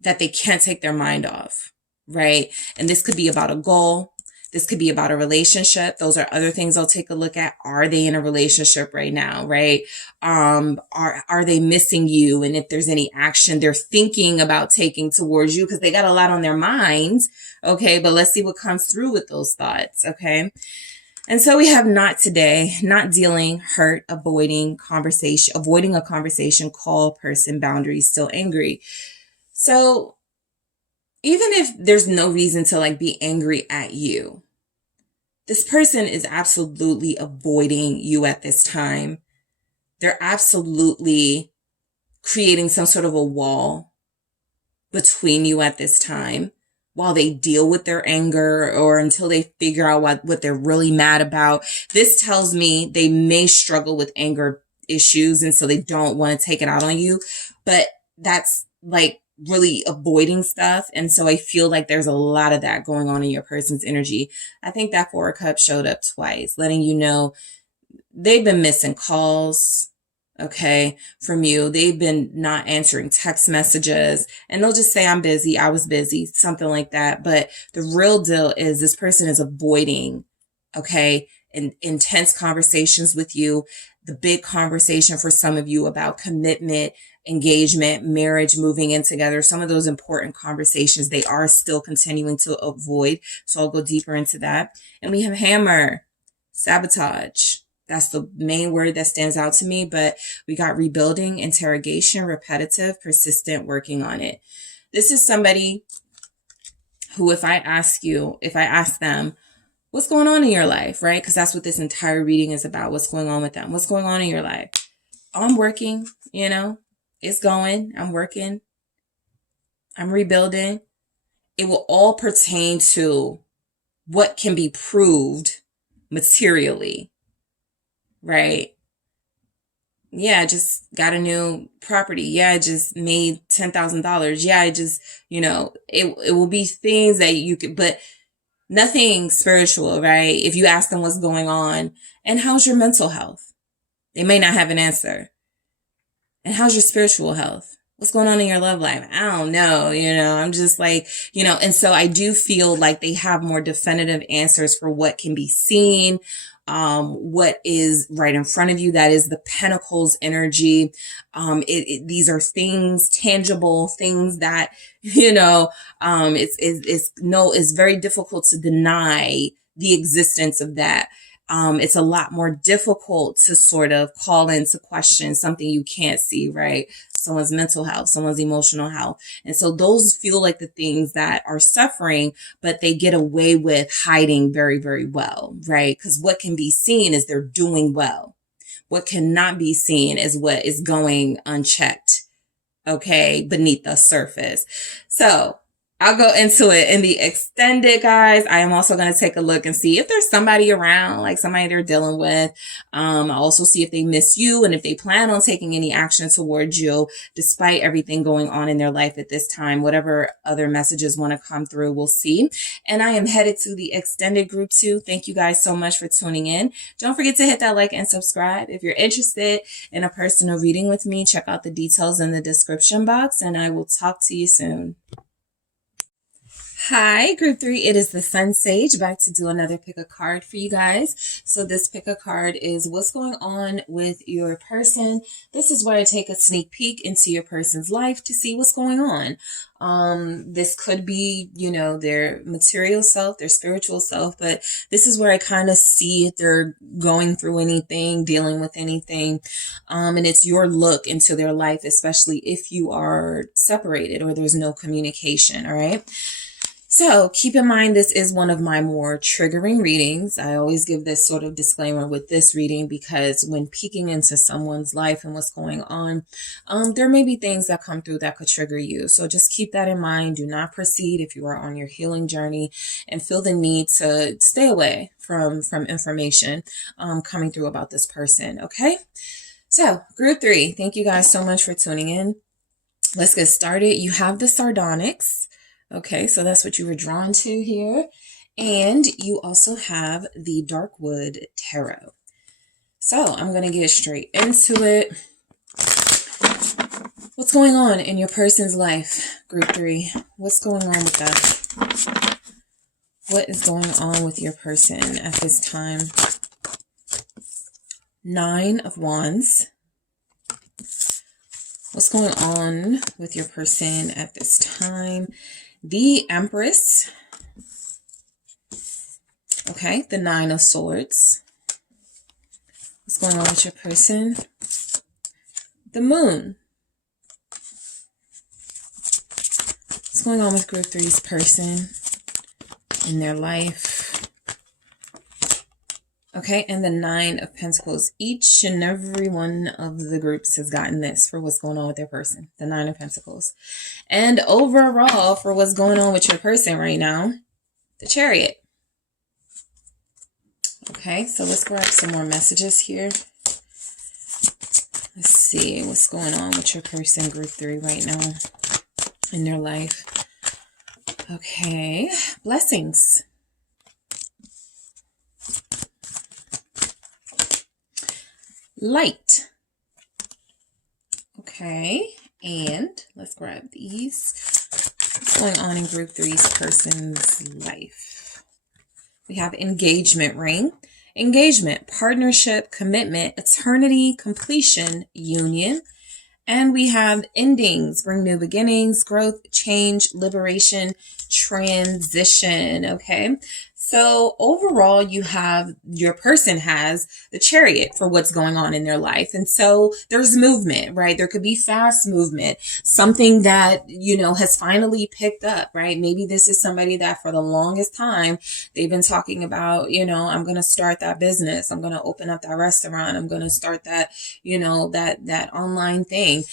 that they can't take their mind off, right? And this could be about a goal. This could be about a relationship. Those are other things I'll take a look at. Are they in a relationship right now, right? Are they missing you? And if there's any action they're thinking about taking towards you, because they got a lot on their minds, okay? But let's see what comes through with those thoughts, okay? And so we have not today, not dealing, hurt, avoiding a conversation, call, person, boundaries, still angry. So even if there's no reason to like be angry at you, this person is absolutely avoiding you at this time. They're absolutely creating some sort of a wall between you at this time while they deal with their anger or until they figure out what they're really mad about. This tells me they may struggle with anger issues and so they don't want to take it out on you, but that's like really avoiding stuff. And so I feel like there's a lot of that going on in your person's energy. I think that Four of Cups showed up twice, letting you know they've been missing calls, okay, from you. They've been not answering text messages and they'll just say, I'm busy. I was busy, something like that. But the real deal is this person is avoiding, okay, intense conversations with you. The big conversation for some of you about commitment, engagement, marriage, moving in together, some of those important conversations they are still continuing to avoid. So I'll go deeper into that. And we have hammer, sabotage. That's the main word that stands out to me, but we got rebuilding, interrogation, repetitive, persistent, working on it. This is somebody who, if I ask them, what's going on in your life, right? Because that's what this entire reading is about. What's going on with them? What's going on in your life? Oh, I'm working, it's going. I'm working. I'm rebuilding. It will all pertain to what can be proved materially, right? Yeah, I just got a new property. Yeah, I just made $10,000. Yeah, I just, it will be things that you could, but nothing spiritual, right? If you ask them what's going on and how's your mental health, they may not have an answer. And how's your spiritual health? What's going on in your love life? I don't know, I'm just like, and so I do feel like they have more definitive answers for what can be seen, what is right in front of you. That is the Pentacles energy. These are things, tangible things that, it's very difficult to deny the existence of that. It's a lot more difficult to sort of call into question something you can't see, right? Someone's mental health, someone's emotional health. And so those feel like the things that are suffering, but they get away with hiding very, very well, right? Because what can be seen is they're doing well. What cannot be seen is what is going unchecked, okay, beneath the surface. So I'll go into it in the extended, guys. I am also going to take a look and see if there's somebody around, like somebody they're dealing with. I'll also see if they miss you and if they plan on taking any action towards you, despite everything going on in their life at this time. Whatever other messages want to come through, we'll see. And I am headed to the extended group too. Thank you guys so much for tuning in. Don't forget to hit that like and subscribe. If you're interested in a personal reading with me, check out the details in the description box and I will talk to you soon. Hi, group 3. It is the SunSage back to do another pick a card for you guys. So this pick a card is what's going on with your person. This is where I take a sneak peek into your person's life to see what's going on. This could be, their material self, their spiritual self, but this is where I kind of see if they're going through anything, dealing with anything. And it's your look into their life, especially if you are separated or there's no communication. All right. So keep in mind, this is one of my more triggering readings. I always give this sort of disclaimer with this reading because when peeking into someone's life and what's going on, there may be things that come through that could trigger you. So just keep that in mind. Do not proceed if you are on your healing journey and feel the need to stay away from information coming through about this person. Okay. So group 3, thank you guys so much for tuning in. Let's get started. You have the sardonyx. Okay, so that's what you were drawn to here. And you also have the Darkwood Tarot. So I'm going to get straight into it. What's going on in your person's life, group 3? What's going on with that? What is going on with your person at this time? 9 of Wands. What's going on with your person at this time? The Empress. Okay, the 9 of Swords. What's going on with your person? The Moon. What's going on with group 3's person in their life? Okay, and the 9 of Pentacles. Each and every one of the groups has gotten this for what's going on with their person. The 9 of Pentacles. And overall, for what's going on with your person right now, the Chariot. Okay, so let's grab some more messages here. Let's see what's going on with your person, group 3, right now in their life. Okay, blessings. Light. Okay, and let's grab these. What's going on in group 3's person's life? We have engagement ring, engagement, partnership, commitment, eternity, completion, union. And we have endings, bring new beginnings, growth, change, liberation, transition. Okay. So overall, you have, your person has the Chariot for what's going on in their life. And so there's movement, right? There could be fast movement, something that, you know, has finally picked up, right? Maybe this is somebody that for the longest time, they've been talking about, you know, I'm going to start that business. I'm going to open up that restaurant. I'm going to start that, you know, that online thing.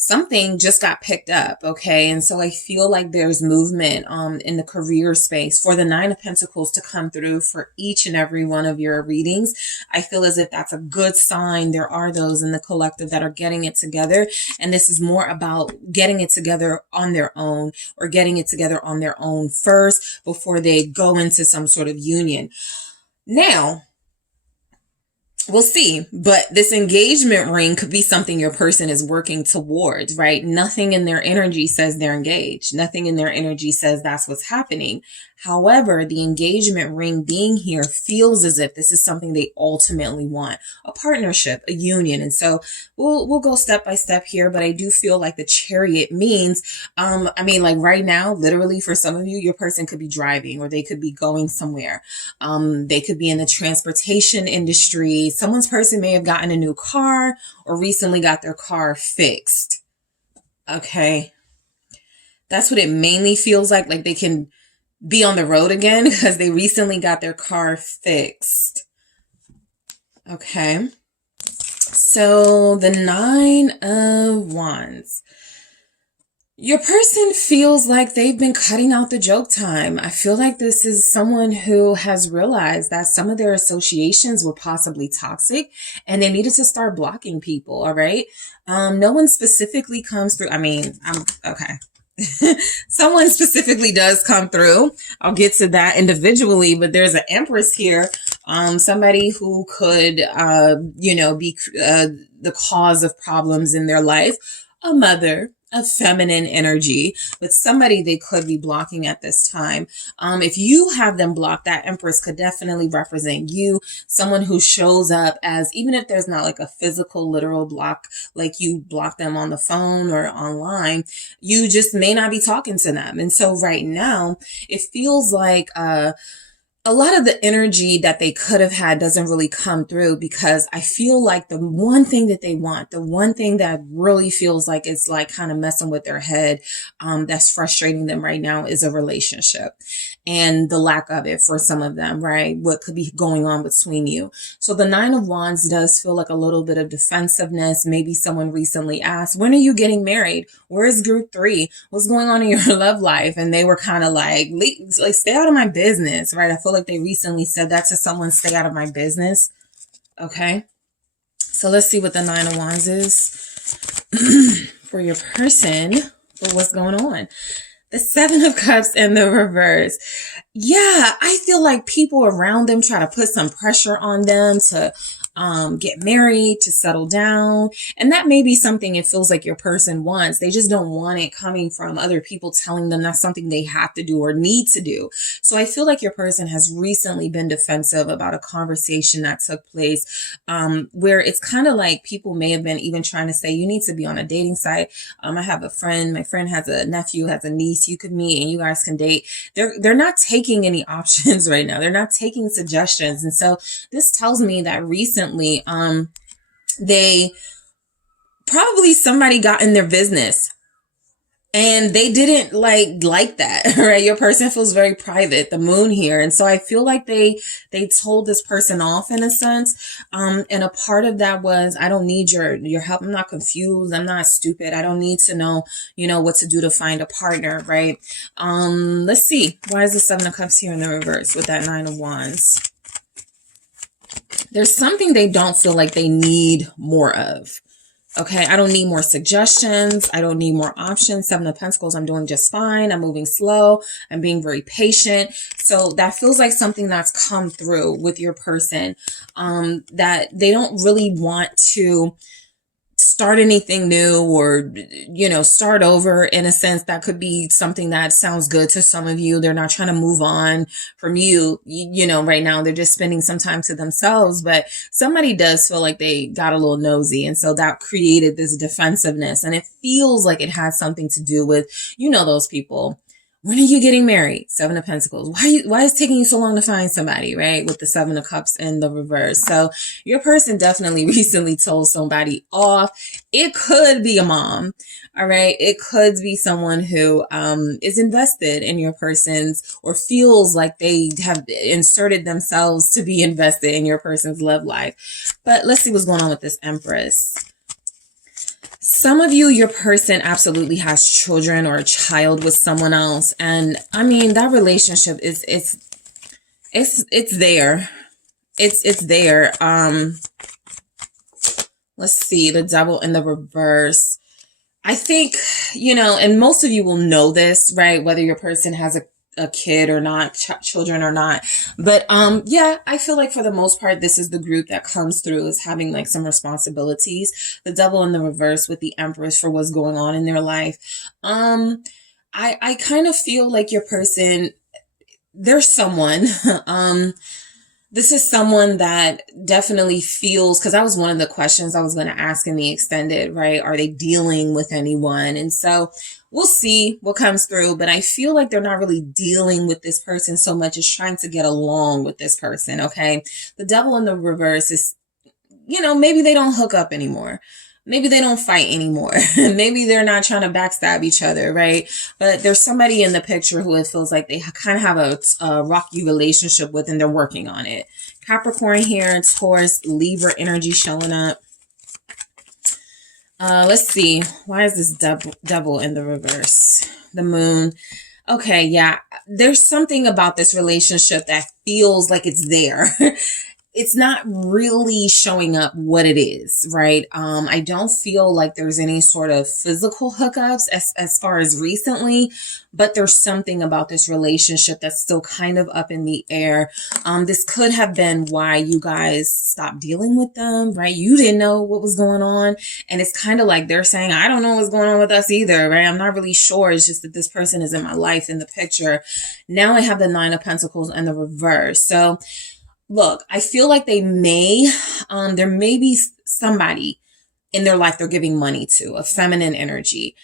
Something just got picked up, okay? And so I feel like there's movement in the career space for the 9 of Pentacles to come through for each and every one of your readings. I feel as if that's a good sign. There are those in the collective that are getting it together, and this is more about getting it together on their own, or getting it together on their own first before they go into some sort of union. Now, we'll see, but this engagement ring could be something your person is working towards, right? Nothing in their energy says they're engaged. Nothing in their energy says that's what's happening. However, the engagement ring being here feels as if this is something they ultimately want, a partnership, a union. And so we'll go step by step here, but I do feel like the Chariot means, I mean, like right now, literally for some of you, your person could be driving, or they could be going somewhere. They could be in the transportation industry. Someone's person may have gotten a new car or recently got their car fixed. Okay. That's what it mainly feels like they can be on the road again because they recently got their car fixed. Okay. So the 9 of Wands. Your person feels like they've been cutting out the joke time. I feel like this is someone who has realized that some of their associations were possibly toxic and they needed to start blocking people. All right. No one specifically comes through. I mean, okay. Someone specifically does come through. I'll get to that individually, but there's an Empress here. Somebody who could, you know, be the cause of problems in their life. A mother, a feminine energy, but somebody they could be blocking at this time. If you have them blocked, that Empress could definitely represent you, someone who shows up as, even if there's not like a physical, literal block, like you block them on the phone or online, you just may not be talking to them. And so right now, it feels like, a lot of the energy that they could have had doesn't really come through, because I feel like the one thing that they want, the one thing that really feels like it's like kind of messing with their head, that's frustrating them right now, is a relationship, and the lack of it for some of them, right? What could be going on between you. So the Nine of Wands does feel like a little bit of defensiveness. Maybe someone recently asked, when are you getting married? Where is group 3? What's going on in your love life? And they were kind of like, stay out of my business, right? I feel like they recently said that to someone, stay out of my business. Okay. So let's see what the Nine of Wands is for your person, for what's going on. The Seven of Cups in the reverse. Yeah, I feel like people around them try to put some pressure on them to get married, to settle down. And that may be something it feels like your person wants. They just don't want it coming from other people telling them that's something they have to do or need to do. So I feel like your person has recently been defensive about a conversation that took place, where it's kind of like people may have been even trying to say, you need to be on a dating site. I have a friend, my friend has a nephew, has a niece, you could meet and you guys can date. They're not taking any options right now. They're not taking suggestions. And so this tells me that recently, they probably, somebody got in their business and they didn't like that, right? Your person feels very private, the moon here. And so I feel like they told this person off in a sense. And a part of that was, I don't need your help. I'm not confused. I'm not stupid. I don't need to know, what to do to find a partner, right? Let's see. Why is the Seven of Cups here in the reverse with that Nine of Wands? There's something they don't feel like they need more of. Okay, I don't need more suggestions. I don't need more options. Seven of Pentacles, I'm doing just fine. I'm moving slow. I'm being very patient. So that feels like something that's come through with your person, that they don't really want to start anything new or, start over in a sense. That could be something that sounds good to some of you. They're not trying to move on from you, right now. They're just spending some time to themselves, but somebody does feel like they got a little nosy. And so that created this defensiveness. And it feels like it has something to do with, those people. When are you getting married? Seven of Pentacles. Why is it taking you so long to find somebody, right? With the Seven of Cups in the reverse. So your person definitely recently told somebody off. It could be a mom. All right. It could be someone who is invested in your person's, or feels like they have inserted themselves to be invested in your person's love life. But let's see what's going on with this Empress. Some of you, your person absolutely has children or a child with someone else. And I mean, that relationship is, it's there. It's there. Let's see, the Devil in the reverse. I think, and most of you will know this, right? Whether your person has a kid or not, children or not. But yeah, I feel like for the most part, this is the group that comes through as having like some responsibilities. The Devil in the reverse with the Empress for what's going on in their life. I kind of feel like your person, there's someone, this is someone that definitely feels, because that was one of the questions I was going to ask in the extended, right? Are they dealing with anyone? And so we'll see what comes through, but I feel like they're not really dealing with this person so much as trying to get along with this person, okay? The Devil in the reverse is, maybe they don't hook up anymore. Maybe they don't fight anymore. Maybe they're not trying to backstab each other, right? But there's somebody in the picture who it feels like they kind of have a rocky relationship with, and they're working on it. Capricorn here, Taurus, Libra energy showing up. Let's see. Why is this devil in the reverse? The Moon. Okay, yeah. There's something about this relationship that feels like it's there. It's not really showing up what it is, right? I don't feel like there's any sort of physical hookups as far as recently, but there's something about this relationship that's still kind of up in the air. This could have been why you guys stopped dealing with them, right? You didn't know what was going on. And it's kind of like they're saying, I don't know what's going on with us either, right? I'm not really sure. It's just that this person is in my life in the picture. Now I have the Nine of Pentacles in the reverse. So look, I feel like there may be somebody in their life they're giving money to, a feminine energy.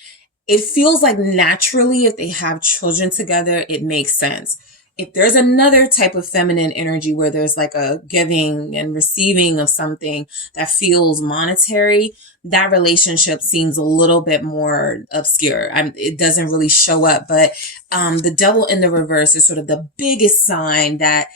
It feels like naturally, if they have children together, it makes sense. If there's another type of feminine energy where there's like a giving and receiving of something that feels monetary, that relationship seems a little bit more obscure. It doesn't really show up, but the devil in the reverse is sort of the biggest sign that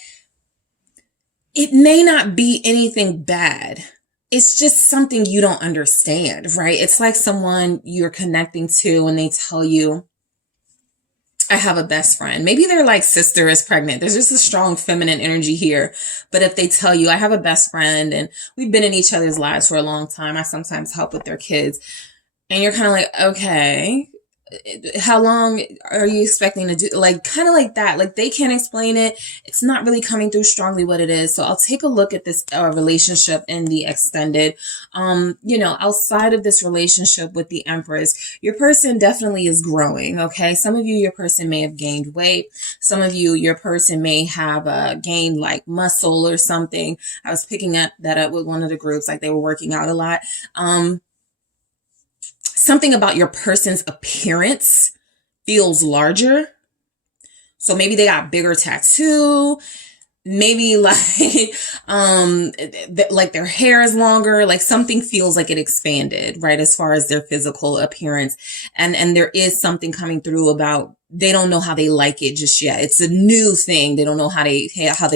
it may not be anything bad. It's just something you don't understand, right? It's like someone you're connecting to and they tell you, I have a best friend. Maybe their like sister is pregnant. There's just a strong feminine energy here. But if they tell you, I have a best friend and we've been in each other's lives for a long time, I sometimes help with their kids. And you're kind of like, okay, how long are you expecting to do? Like, kind of like that. Like, they can't explain it. It's not really coming through strongly what it is. So I'll take a look at this relationship in the extended. Outside of this relationship with the Empress, your person definitely is growing. Okay. Some of you, your person may have gained weight. Some of you, your person may have gained like muscle or something. I was picking that up with one of the groups, like they were working out a lot. Something about your person's appearance feels larger. So maybe they got bigger tattoo. Maybe like their hair is longer, like something feels like it expanded, right? As far as their physical appearance. And there is something coming through about, they don't know how they like it just yet. It's a new thing. They don't know how they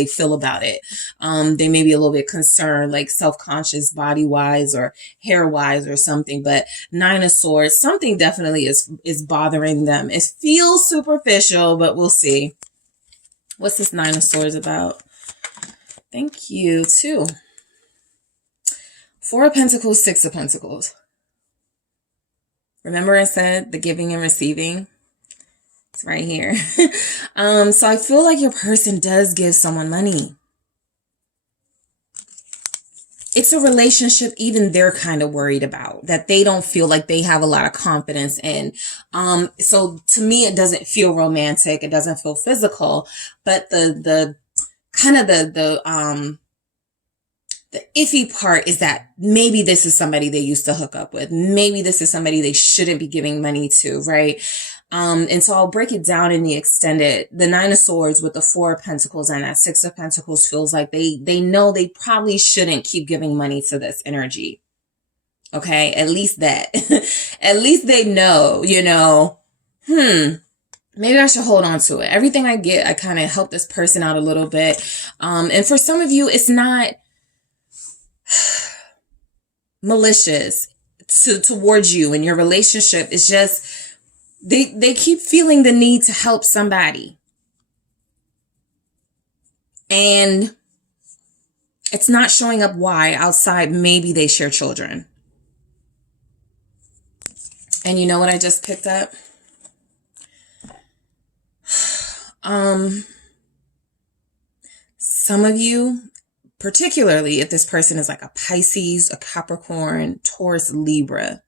feel about it. They may be a little bit concerned, like self-conscious body wise or hair wise or something, but Nine of Swords, something definitely is bothering them. It feels superficial, but we'll see. What's this Nine of Swords about? Thank you, too. Four of Pentacles, Six of Pentacles. Remember I said the giving and receiving? It's right here. So I feel like your person does give someone money. It's a relationship even they're kind of worried about, that they don't feel like they have a lot of confidence in. So to me, it doesn't feel romantic. It doesn't feel physical, but the iffy part is that maybe this is somebody they used to hook up with. Maybe this is somebody they shouldn't be giving money to, right? And so I'll break it down in the extended. The Nine of Swords with the Four of Pentacles and that Six of Pentacles feels like they know they probably shouldn't keep giving money to this energy. Okay. At least that, at least they know, maybe I should hold on to it. Everything I get, I kind of help this person out a little bit. And for some of you, it's not malicious towards you and your relationship. It's just, they keep feeling the need to help somebody. And it's not showing up why outside. Maybe they share children. And you know what I just picked up? Some of you, particularly if this person is like a Pisces, a Capricorn, Taurus, Libra,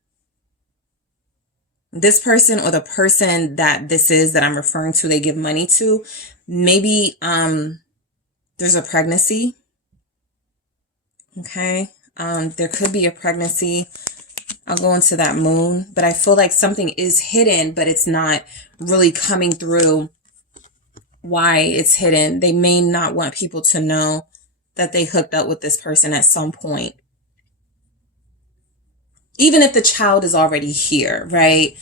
this person or the person that this is that I'm referring to, they give money to, maybe there's a pregnancy. Okay. There could be a pregnancy. I'll go into that moon, but I feel like something is hidden, but it's not really coming through why it's hidden. They may not want people to know that they hooked up with this person at some point. Even if the child is already here, right?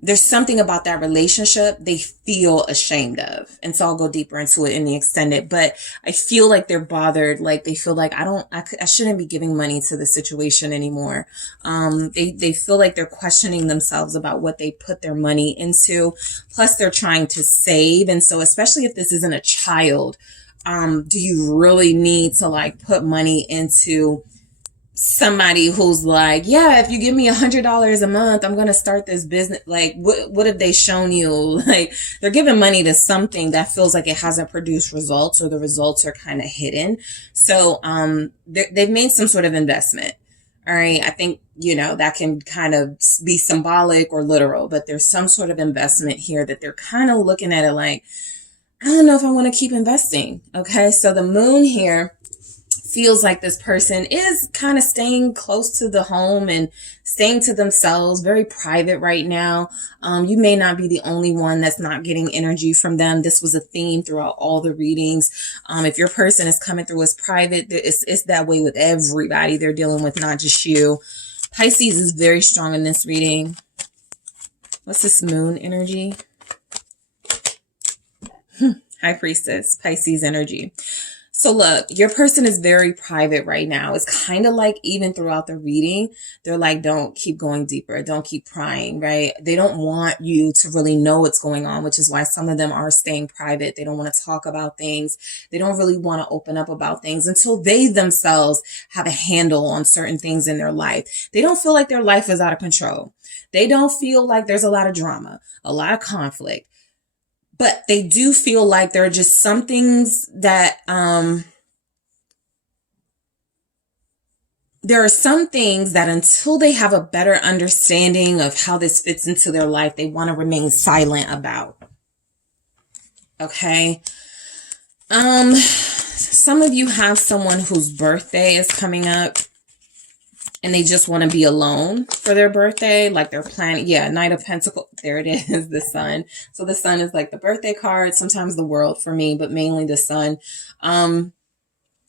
There's something about that relationship they feel ashamed of. And so I'll go deeper into it in the extended, but I feel like they're bothered. Like they feel like I shouldn't be giving money to the situation anymore. They feel like they're questioning themselves about what they put their money into. Plus they're trying to save. And so especially if this isn't a child, do you really need to like put money into somebody who's like, yeah, if you give me $100 a month, I'm going to start this business. Like, what have they shown you? Like, they're giving money to something that feels like it hasn't produced results, or the results are kind of hidden. So, they've made some sort of investment. All right. I think, that can kind of be symbolic or literal, but there's some sort of investment here that they're kind of looking at it like, I don't know if I want to keep investing. Okay. So the moon here feels like this person is kind of staying close to the home and staying to themselves, very private right now. You may not be the only one that's not getting energy from them. This was a theme throughout all the readings. If your person is coming through as private, it's that way with everybody they're dealing with, not just you. Pisces is very strong in this reading. What's this moon energy? High Priestess, Pisces energy. So look, your person is very private right now. It's kind of like even throughout the reading, they're like, don't keep going deeper. Don't keep prying, right? They don't want you to really know what's going on, which is why some of them are staying private. They don't want to talk about things. They don't really want to open up about things until they themselves have a handle on certain things in their life. They don't feel like their life is out of control. They don't feel like there's a lot of drama, a lot of conflict. But they do feel like there are just some things that, there are some things that until they have a better understanding of how this fits into their life, they want to remain silent about. Okay. Some of you have someone whose birthday is coming up and they just want to be alone for their birthday, like they're planning. Yeah, Knight of Pentacles. There it is, the sun. So the sun is like the birthday card, sometimes the world for me, but mainly the sun.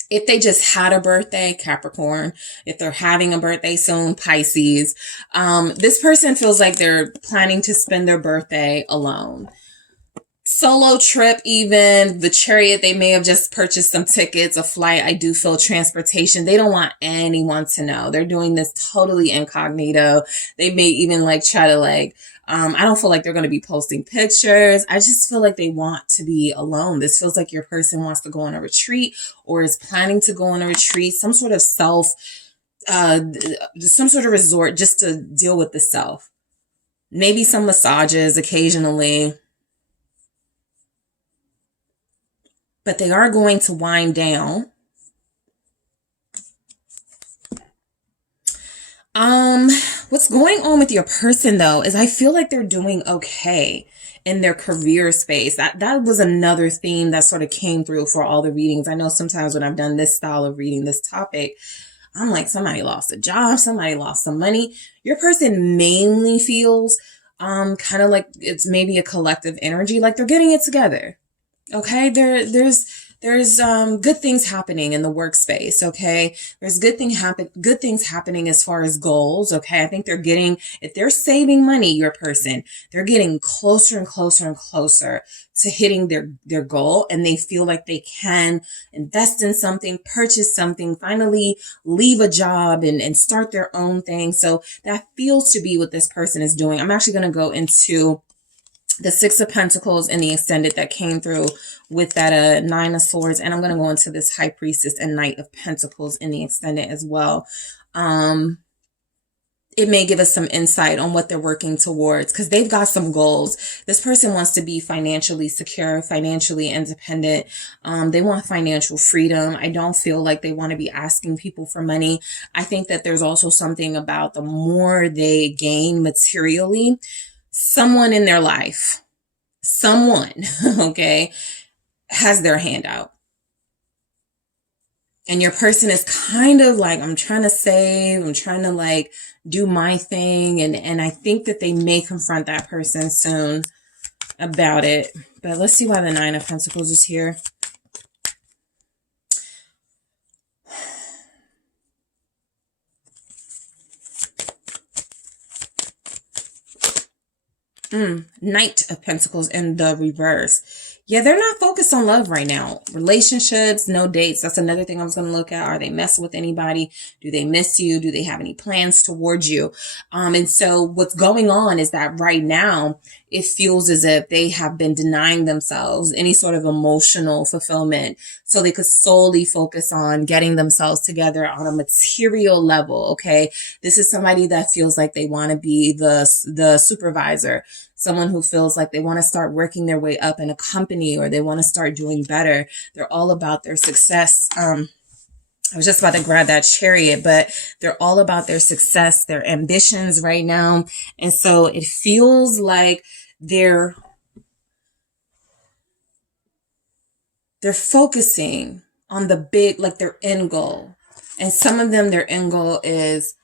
If they just had a birthday, Capricorn, if they're having a birthday soon, Pisces, this person feels like they're planning to spend their birthday alone. Solo trip, even the Chariot, they may have just purchased some tickets, a flight. I do feel transportation. They don't want anyone to know. They're doing this totally incognito. They may even like try to like, I don't feel like they're going to be posting pictures. I just feel like they want to be alone. This feels like your person wants to go on a retreat or is planning to go on a retreat, some sort of some sort of resort just to deal with the self. Maybe some massages occasionally. But they are going to wind down. What's going on with your person though is I feel like they're doing okay in their career space. That was another theme that sort of came through for all the readings. I know sometimes when I've done this style of reading, this topic, I'm like, somebody lost a job, somebody lost some money. Your person mainly feels kind of like it's maybe a collective energy, like they're getting it together. Okay, there's good things happening in the workspace. Okay, there's good things happening as far as goals. Okay, I think if they're saving money, your person, they're getting closer and closer and closer to hitting their goal, and they feel like they can invest in something, purchase something, finally leave a job and start their own thing. So that feels to be what this person is doing. I'm actually going to go into the Six of Pentacles and the extended that came through with that Nine of Swords. And I'm going to go into this High Priestess and Knight of Pentacles in the extended as well. It may give us some insight on what they're working towards because they've got some goals. This person wants to be financially secure, financially independent. They want financial freedom. I don't feel like they want to be asking people for money. I think that there's also something about the more they gain materially, someone in their life, okay, has their hand out. And your person is kind of like, I'm trying to save, I'm trying to like do my thing. And I think that they may confront that person soon about it. But let's see why the Nine of Pentacles is here. Knight of Pentacles in the reverse. Yeah, they're not focused on love right now. Relationships, no dates. That's another thing I was going to look at. Are they messing with anybody? Do they miss you? Do they have any plans towards you? And so what's going on is that right now, it feels as if they have been denying themselves any sort of emotional fulfillment so they could solely focus on getting themselves together on a material level. Okay. This is somebody that feels like they want to be the supervisor, someone who feels like they want to start working their way up in a company or they want to start doing better. They're all about their success. I was just about to grab that Chariot, but they're all about their success, their ambitions right now. And so it feels like they're focusing on the big, like their end goal. And some of them, their end goal is,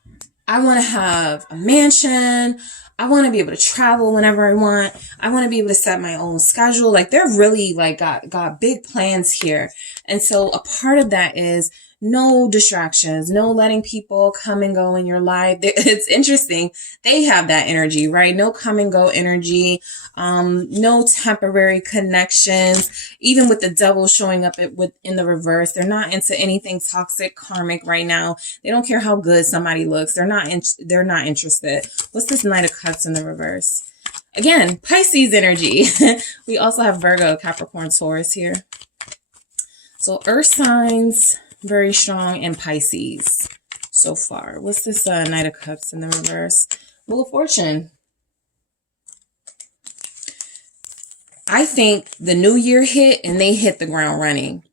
I want to have a mansion. I want to be able to travel whenever I want. I want to be able to set my own schedule. Like they're really like got big plans here. And so a part of that is no distractions, no letting people come and go in your life. It's interesting. They have that energy, right? No come and go energy. No temporary connections. Even with the devil showing up in the reverse, they're not into anything toxic, karmic right now. They don't care how good somebody looks. They're not interested. What's this Knight of Cups in the reverse? Again, Pisces energy. We also have Virgo, Capricorn, Taurus here. So earth signs, very strong, and Pisces so far. What's this Knight of Cups in the reverse? Wheel of Fortune. I think the new year hit and they hit the ground running.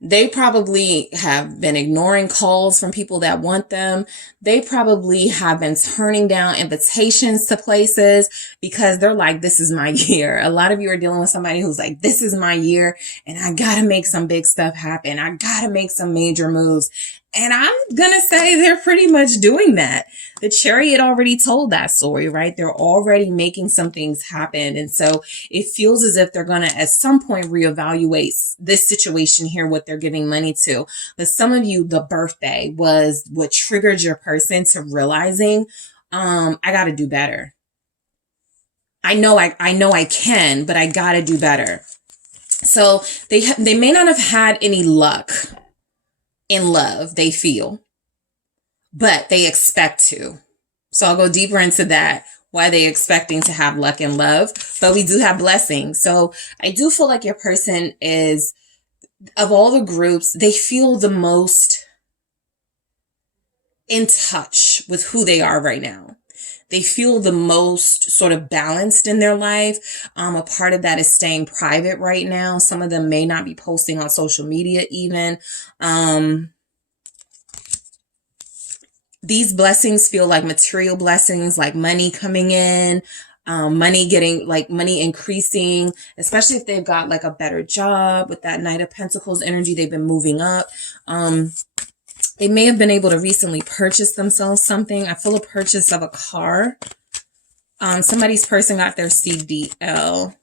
They probably have been ignoring calls from people that want them. They probably have been turning down invitations to places because they're like, this is my year. A lot of you are dealing with somebody who's like, this is my year and I got to make some big stuff happen. I got to make some major moves. And I'm going to say they're pretty much doing that. The Chariot already told that story, right? They're already making some things happen. And so it feels as if they're going to, at some point, reevaluate this situation here, what they're giving money to. But some of you, the birthday was what triggered your person to realizing, I got to do better. I know I can, but I got to do better. So they may not have had any luck in love, they feel, but they expect to. So I'll go deeper into that, why they expecting to have luck in love, but we do have blessings. So I do feel like your person is, of all the groups, they feel the most in touch with who they are right now. They feel the most sort of balanced in their life. A part of that is staying private right now. Some of them may not be posting on social media even. These blessings feel like material blessings, like money coming in, money increasing, especially if they've got like a better job with that Knight of Pentacles energy. They've been moving up. They may have been able to recently purchase themselves something. I feel a purchase of a car. Somebody's person got their CDL.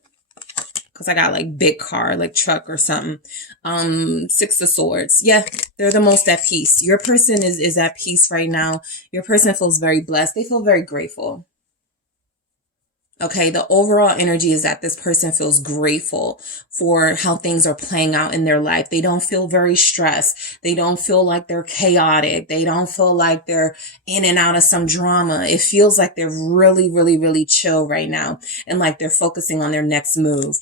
Because I got like big car, like truck or something. Six of Swords. Yeah, they're the most at peace. Your person is at peace right now. Your person feels very blessed. They feel very grateful. Okay, the overall energy is that this person feels grateful for how things are playing out in their life. They don't feel very stressed. They don't feel like they're chaotic. They don't feel like they're in and out of some drama. It feels like they're really, really, really chill right now and like they're focusing on their next move.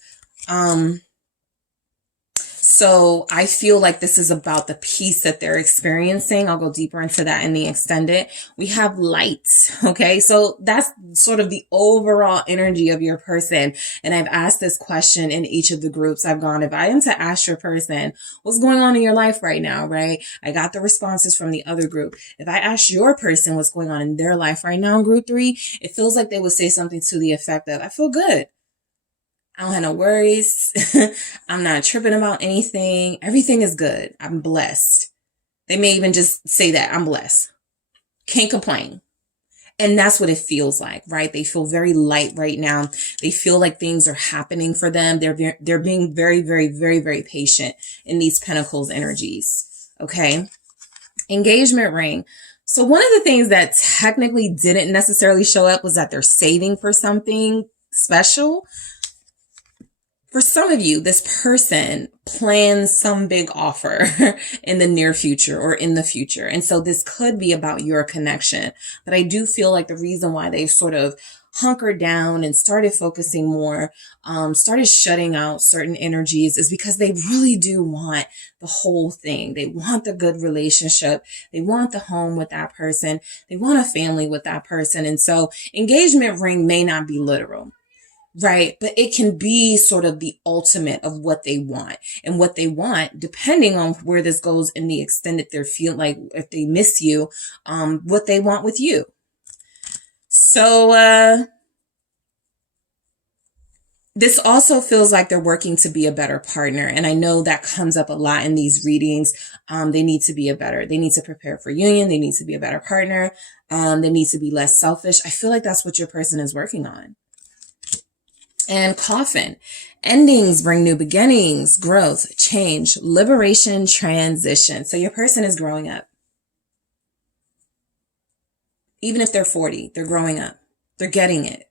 So I feel like this is about the peace that they're experiencing. I'll go deeper into that in the extended. We have light. Okay. So that's sort of the overall energy of your person. And I've asked this question in each of the groups I've gone. If I am to ask your person, what's going on in your life right now? Right. I got the responses from the other group. If I ask your person what's going on in their life right now in group 3, it feels like they would say something to the effect of, I feel good. I don't have no worries. I'm not tripping about anything. Everything is good. I'm blessed. They may even just say that I'm blessed. Can't complain. And that's what it feels like, right? They feel very light right now. They feel like things are happening for them. They're being very, very, very, very patient in these Pentacles energies. Okay. Engagement ring. So one of the things that technically didn't necessarily show up was that they're saving for something special. For some of you, this person plans some big offer in the near future or in the future. And so this could be about your connection. But I do feel like the reason why they've sort of hunkered down and started focusing more, started shutting out certain energies is because they really do want the whole thing. They want the good relationship. They want the home with that person. They want a family with that person. And so engagement ring may not be literal. Right. But it can be sort of the ultimate of what they want, and what they want, depending on where this goes in the extended, they're feeling like if they miss you, what they want with you. So, This also feels like they're working to be a better partner. And I know that comes up a lot in these readings. They need to be they need to prepare for union. They need to be a better partner. They need to be less selfish. I feel like that's what your person is working on. And Coffin. Endings bring new beginnings, growth, change, liberation, transition. So your person is growing up. Even if they're 40, they're growing up. They're getting it.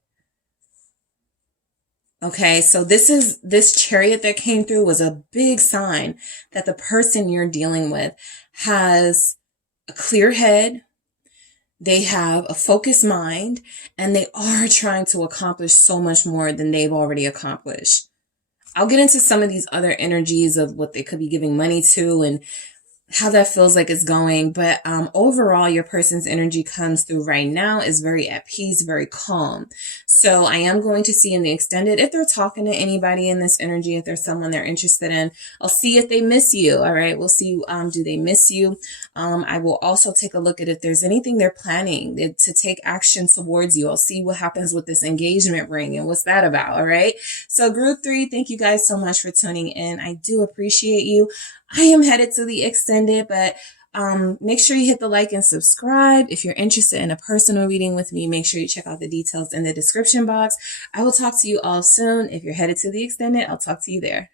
Okay, so this Chariot that came through was a big sign that the person you're dealing with has a clear head, they have a focused mind, and they are trying to accomplish so much more than they've already accomplished. I'll get into some of these other energies of what they could be giving money to and how that feels like it's going. But overall, your person's energy comes through right now is very at peace, very calm. So I am going to see in the extended, if they're talking to anybody in this energy, if there's someone they're interested in, I'll see if they miss you. All right. We'll see. Do they miss you? I will also take a look at if there's anything they're planning to take action towards you. I'll see what happens with this engagement ring and what's that about. All right. So group 3, thank you guys so much for tuning in. I do appreciate you. I am headed to the extended, but make sure you hit the like and subscribe. If you're interested in a personal reading with me, make sure you check out the details in the description box. I will talk to you all soon. If you're headed to the extended, I'll talk to you there.